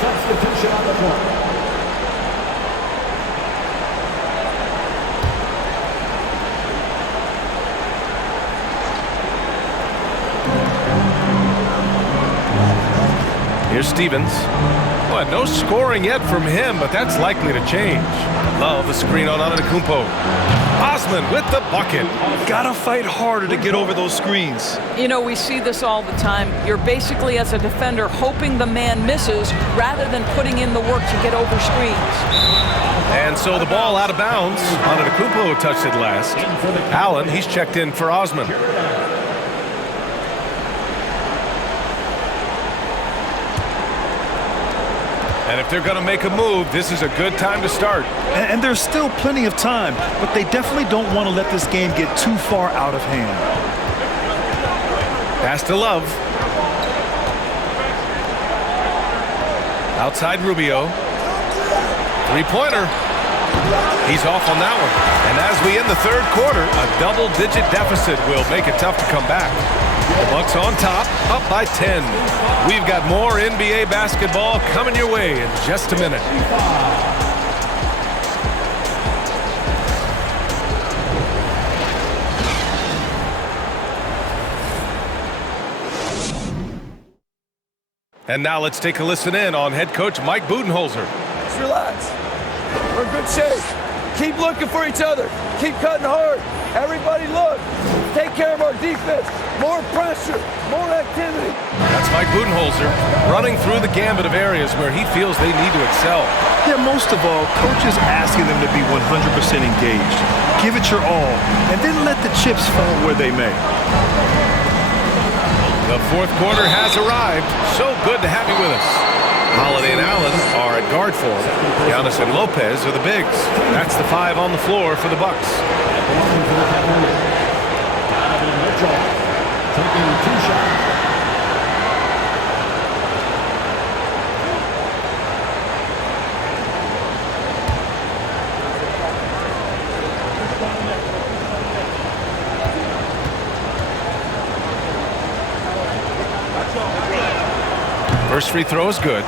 Substitution on the floor. Here's Stevens. Well, no scoring yet from him, but that's likely to change. Love the screen on Antetokounmpo. Osman with the bucket. Gotta fight harder to get over those screens. You know, we see this all the time. You're basically, as a defender, hoping the man misses rather than putting in the work to get over screens. And so the ball out of bounds. Antetokounmpo touched it last. Allen, he's checked in for Osman. And if they're going to make a move, this is a good time to start. And there's still plenty of time, but they definitely don't want to let this game get too far out of hand. Pass to Love. Outside Rubio. Three-pointer. He's off on that one. And as we end the third quarter, a double-digit deficit will make it tough to come back. The Bucks on top, up by 10. We've got more NBA basketball coming your way in just a minute. And now let's take a listen in on head coach Mike Budenholzer. Just relax. We're in good shape. Keep looking for each other. Keep cutting hard. Everybody look. Take care of our defense. More pressure. More activity. That's Mike Budenholzer running through the gambit of areas where he feels they need to excel. Yeah, most of all, coach is asking them to be 100% engaged. Give it your all, and then let the chips fall where they may. The fourth quarter has arrived. So good to have you with us. Holiday and Allen are at guard form. Giannis and Lopez are the bigs. That's the 5 on the floor for the Bucks. Taking 2 shots. First free throw is good.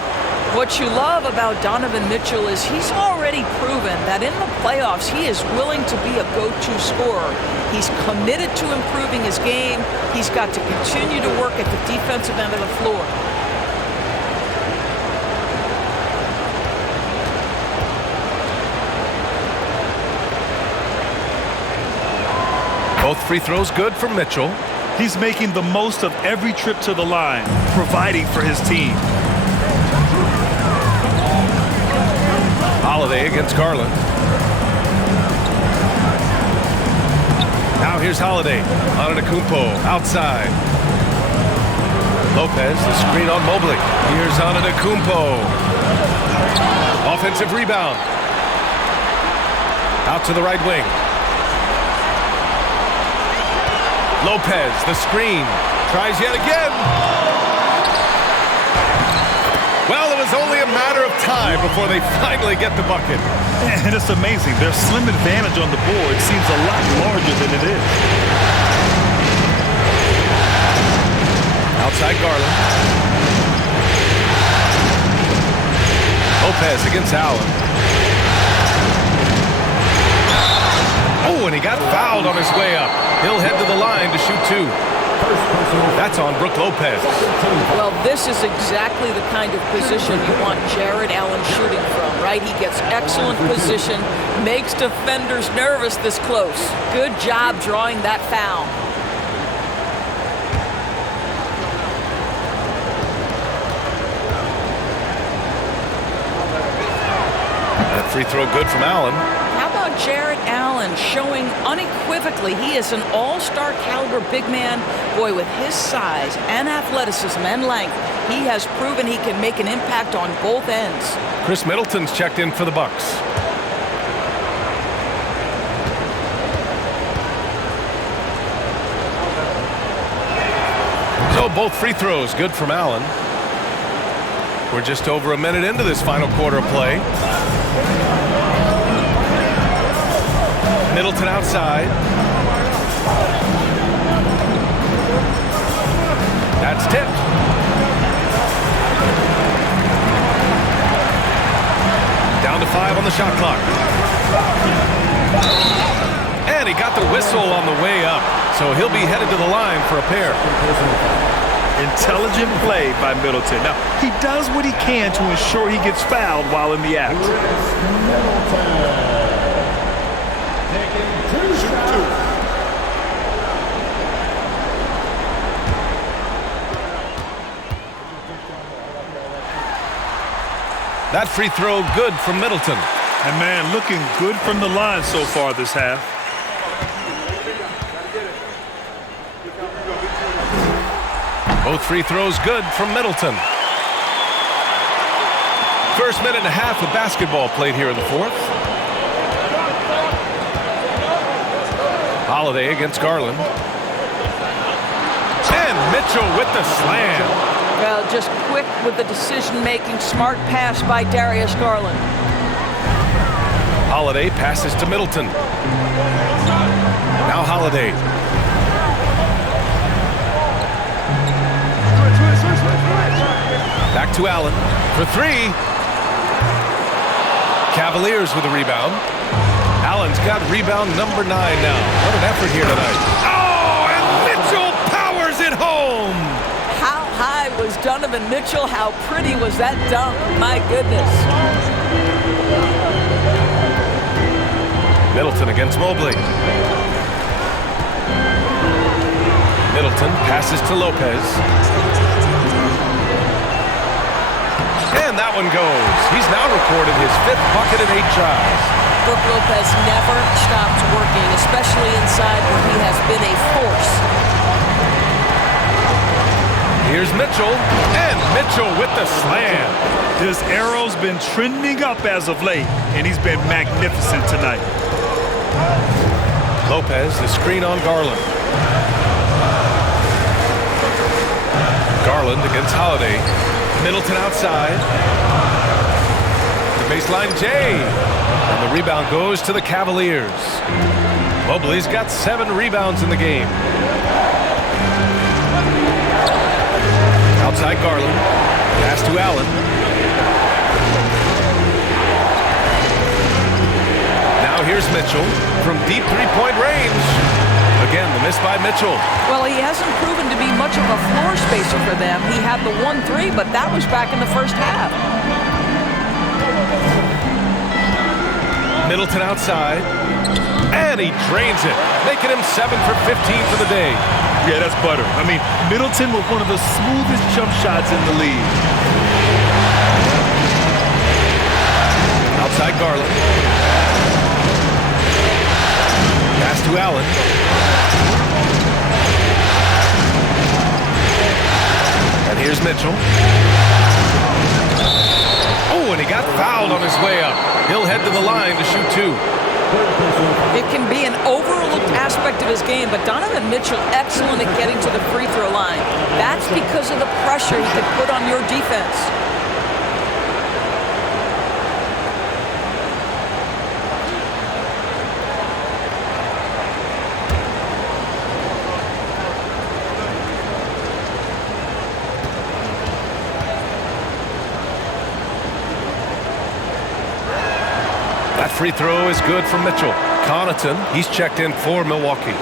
What you love about Donovan Mitchell is he's already proven that in the playoffs he is willing to be a go-to scorer. He's committed to improving his game. He's got to continue to work at the defensive end of the floor. Both free throws good for Mitchell. He's making the most of every trip to the line, providing for his team. Holiday against Garland. Now here's Holiday. Antetokounmpo outside. Lopez, the screen on Mobley. Here's Antetokounmpo. Offensive rebound. Out to the right wing. Lopez, the screen. Tries yet again. Well, it was only a matter of time before they finally get the bucket. And it's amazing. Their slim advantage on the board seems a lot larger than it is. Outside Garland. Lopez against Allen. Oh, and he got fouled on his way up. He'll head to the line to shoot two. That's on Brook Lopez. Well, this is exactly the kind of position you want Jared Allen shooting from, right? He gets excellent position, makes defenders nervous this close. Good job drawing that foul. That free throw good from Allen. How about Jared Allen showing unequivocally he is an all-star caliber big man? Boy, with his size and athleticism and length, he has proven he can make an impact on both ends. Chris Middleton's checked in for the Bucks. So both free throws good from Allen. We're just over a minute into this final quarter of play. Middleton outside. That's tipped. Down to 5 on the shot clock. And he got the whistle on the way up, so he'll be headed to the line for a pair. Intelligent play by Middleton. Now, he does what he can to ensure he gets fouled while in the act. That free throw good from Middleton. And man, looking good from the line so far this half. Both free throws good from Middleton. First minute and a half of basketball played here in the fourth. Holiday against Garland. And Mitchell with the slam. Well, just quick with the decision-making, smart pass by Darius Garland. Holiday passes to Middleton. Now Holiday. Back to Allen for three. Cavaliers with a rebound. Allen's got rebound number 9 now. What an effort here tonight. Oh, and Mitchell powers it home. How high was Donovan Mitchell? How pretty was that dunk? My goodness. Middleton against Mobley. Middleton passes to Lopez. And that one goes. He's now recorded his 5th bucket in 8 tries. Brook Lopez never stopped working, especially inside where he has been a force. Here's Mitchell, and Mitchell with the slam. His arrow's been trending up as of late, and he's been magnificent tonight. Lopez, the screen on Garland. Garland against Holiday. Middleton outside. The baseline Jay. And the rebound goes to the Cavaliers. Mobley's got 7 rebounds in the game. Outside Garland. Pass to Allen. Now here's Mitchell from deep three-point range. Again, the miss by Mitchell. Well, he hasn't proven to be much of a floor spacer for them. He had the 1-3, but that was back in the first half. Middleton outside. And he drains it, making him 7 for 15 for the day. Yeah, that's butter. I mean, Middleton with one of the smoothest jump shots in the league. Outside Garland. Pass to Allen. And here's Mitchell. Oh, and he got fouled on his way up. He'll head to the line to shoot 2. It can be an overlooked aspect of his game, but Donovan Mitchell excellent at getting to the free throw line. That's because of the pressure he can put on your defense. That free throw is good for Mitchell. Connaughton, he's checked in for Milwaukee.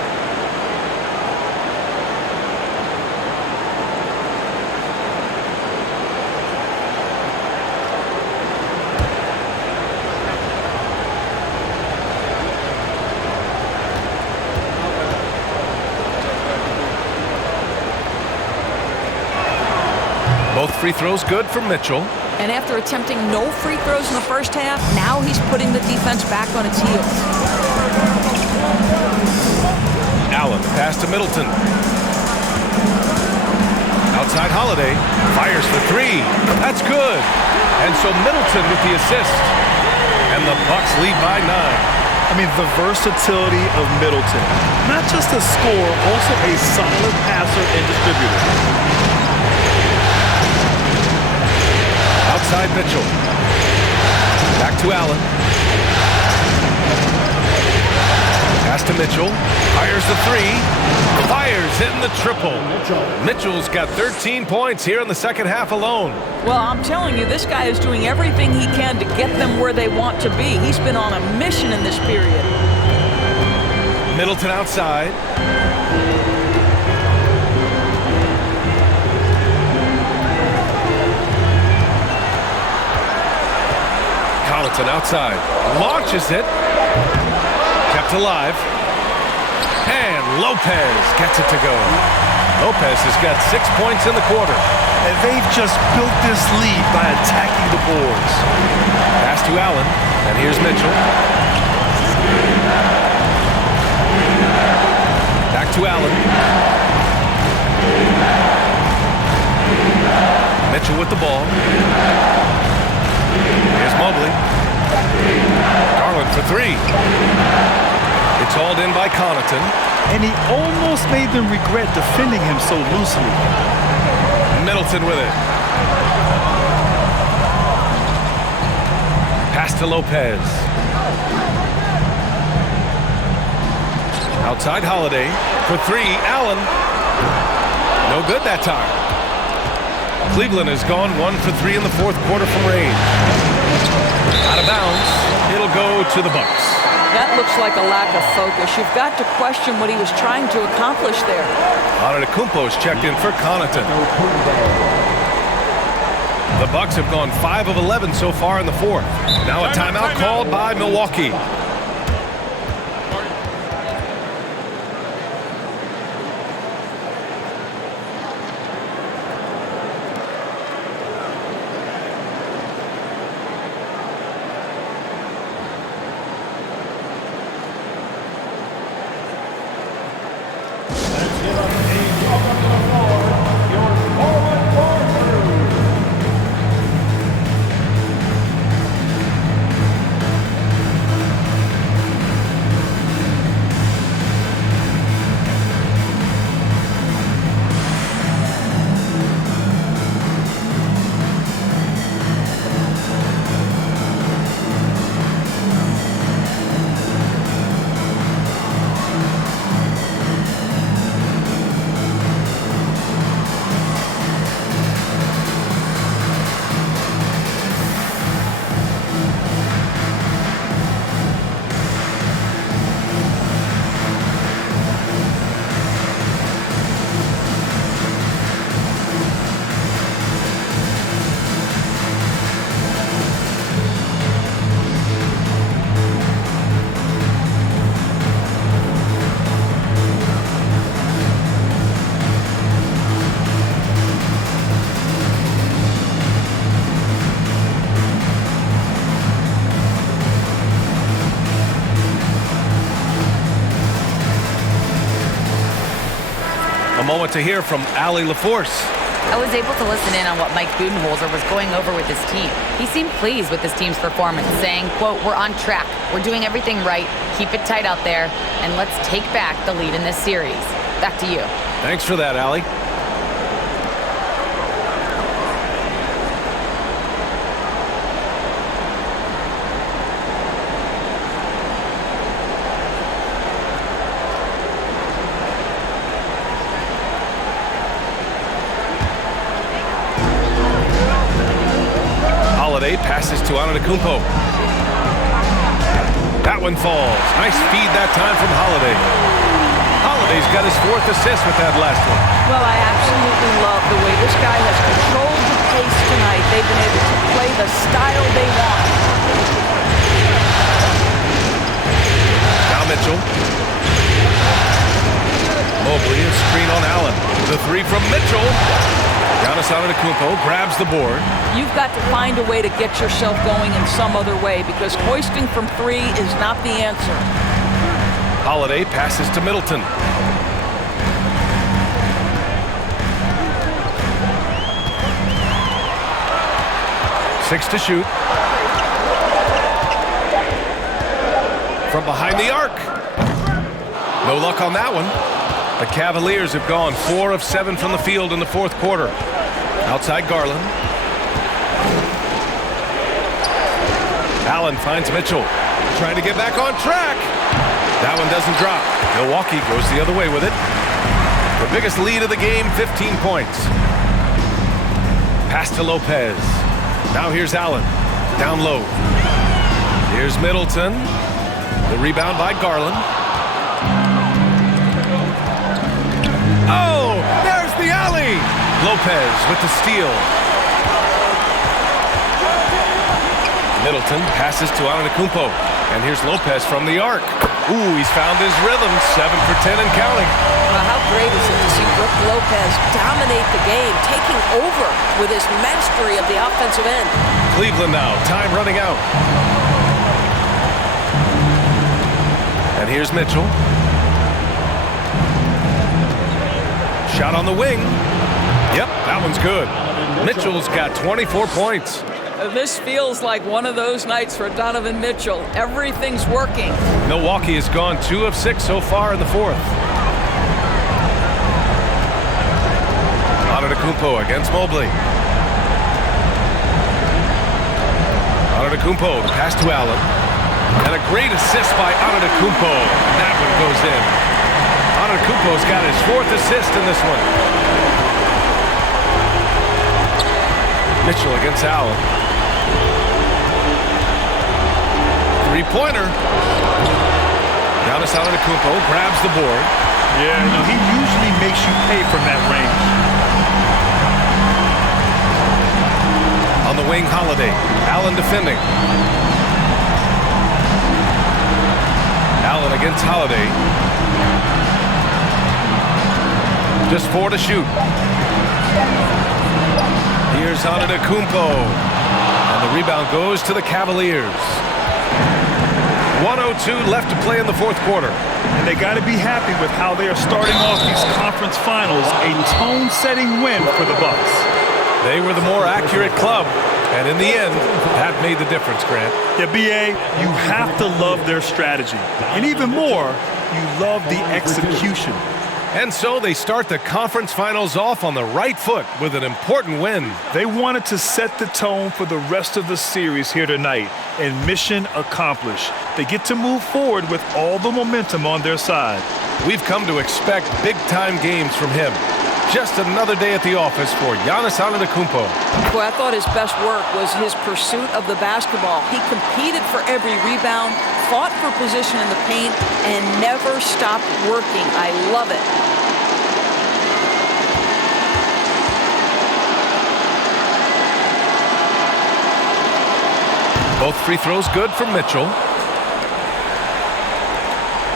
Both free throws good for Mitchell. And after attempting no free throws in the first half, now he's putting the defense back on its heels. Allen, pass to Middleton. Outside Holiday, fires for 3. That's good. And so Middleton with the assist. And the Bucks lead by 9. I mean, the versatility of Middleton. Not just a scorer, also a solid passer and distributor. Outside Mitchell. Back to Allen. Pass to Mitchell. Fires the 3. Fires, hitting the triple. Mitchell's got 13 points here in the second half alone. Well, I'm telling you, this guy is doing everything he can to get them where they want to be. He's been on a mission in this period. Middleton outside. Connaughton outside. Launches it. Kept alive. And Lopez gets it to go. Lopez has got 6 points in the quarter. And they've just built this lead by attacking the boards. Pass to Allen. And here's Mitchell. Back to Allen. Mitchell with the ball. Here's Mobley. Garland for 3. It's hauled in by Connaughton. And he almost made them regret defending him so loosely. Middleton with it. Pass to Lopez. Outside Holiday for 3. Allen. No good that time. Cleveland has gone 1 for 3 in the fourth quarter from range. Out of bounds. It'll go to the Bucks. That looks like a lack of focus. You've got to question what he was trying to accomplish there. Antetokounmpo's checked in for Connaughton. The Bucks have gone 5 of 11 so far in the fourth. Now a timeout called by Milwaukee. Moment to hear from Allie LaForce. I was able to listen in on what Mike Budenholzer was going over with his team. He seemed pleased with his team's performance, saying, quote, "We're on track. We're doing everything right. Keep it tight out there, and let's take back the lead in this series." Back to you. Thanks for that, Allie. Passes to Antetokounmpo. That one falls. Nice feed that time from Holiday. Holiday's got his 4th assist with that last one. Well, I absolutely love the way this guy has controlled the pace tonight. They've been able to play the style they want. Now Mitchell. Mobley, a screen on Allen. The 3 from Mitchell. Giannis Antetokounmpo grabs the board. You've got to find a way to get yourself going in some other way because hoisting from 3 is not the answer. Holiday passes to Middleton. Six to shoot. From behind the arc. No luck on that one. The Cavaliers have gone 4 of 7 from the field in the 4th quarter. Outside Garland. Allen finds Mitchell. Trying to get back on track. That one doesn't drop. Milwaukee goes the other way with it. The biggest lead of the game, 15 points. Pass to Lopez. Now here's Allen. Down low. Here's Middleton. The rebound by Garland. Oh, there's the alley. Lopez with the steal. Middleton passes to Antetokounmpo. And here's Lopez from the arc. Ooh, he's found his rhythm. 7 for 10 and counting. Well, how great is it to see Brook Lopez dominate the game, taking over with his mastery of the offensive end. Cleveland now, time running out. And here's Mitchell. Shot on the wing. Yep, that one's good. Mitchell's got 24 points. This feels like one of those nights for Donovan Mitchell. Everything's working. Milwaukee has gone 2 of 6 so far in the 4th. Antetokounmpo against Mobley. Antetokounmpo, the pass to Allen. And a great assist by Antetokounmpo. That one goes in. Antetokounmpo's got his 4th assist in this one. Mitchell against Allen. Three-pointer. Giannis Antetokounmpo grabs the board. Yeah, no, he usually makes you pay from that range. On the wing, Holiday. Allen defending. Allen against Holiday. Just 4 to shoot. Here's Antetokounmpo. And the rebound goes to the Cavaliers. 1:02 left to play in the 4th quarter. And they got to be happy with how they are starting off these conference finals. A tone-setting win for the Bucks. They were the more accurate club. And in the end, that made the difference, Grant. Yeah, B.A., you have to love their strategy. And even more, you love the execution. And so they start the conference finals off on the right foot with an important win. They wanted to set the tone for the rest of the series here tonight, and mission accomplished. They get to move forward with all the momentum on their side. We've come to expect big-time games from him. Just another day at the office for Giannis Antetokounmpo. Boy, I thought his best work was his pursuit of the basketball. He competed for every rebound, fought for position in the paint, and never stopped working. I love it. Both free throws good for Mitchell.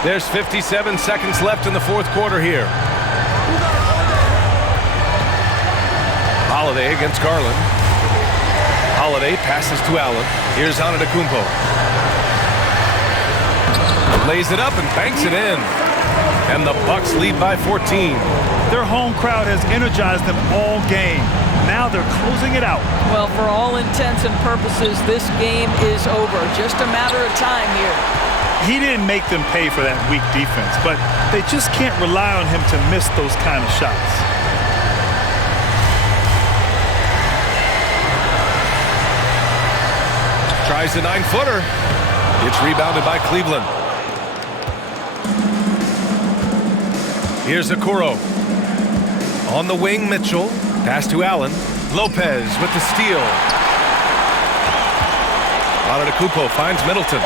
There's 57 seconds left in the 4th quarter here. Holiday against Garland. Holiday passes to Allen. Here's Antetokounmpo. Lays it up and banks it in. and the Bucks lead by 14. Their home crowd has energized them all game. Now they're closing it out. Well, for all intents and purposes, this game is over. Just a matter of time here. He didn't make them pay for that weak defense, but they just can't rely on him to miss those kind of shots. Tries the 9-footer. It's rebounded by Cleveland. Here's Okoro. On the wing, Mitchell. Pass to Allen. Lopez with the steal. Antetokounmpo finds Middleton.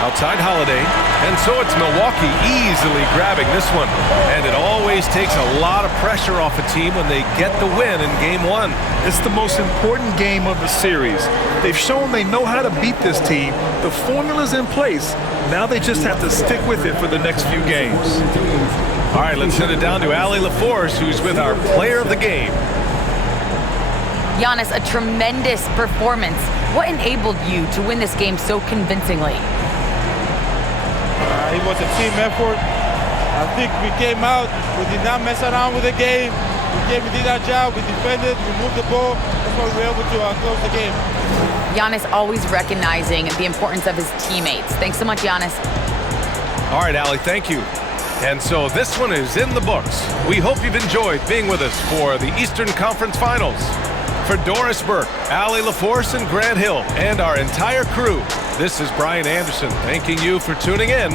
Outside Holiday. And so it's Milwaukee easily grabbing this one. And it always takes a lot of pressure off a team when they get the win in Game 1. It's the most important game of the series. They've shown they know how to beat this team. The formula's in place. Now they just have to stick with it for the next few games. All right, let's send it down to Allie LaForce, who's with our player of the game. Giannis, a tremendous performance. What enabled you to win this game so convincingly? It was a team effort. I think we came out, we did not mess around with the game. We did our job, we defended, we moved the ball. That's why we were able to close the game. Giannis always recognizing the importance of his teammates. Thanks so much, Giannis. All right, Allie, thank you. And so this one is in the books. We hope you've enjoyed being with us for the Eastern Conference Finals. For Doris Burke, Allie LaForce, and Grant Hill, and our entire crew, this is Brian Anderson thanking you for tuning in.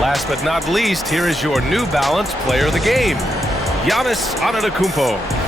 Last but not least, here is your New Balance player of the game, Giannis Antetokounmpo.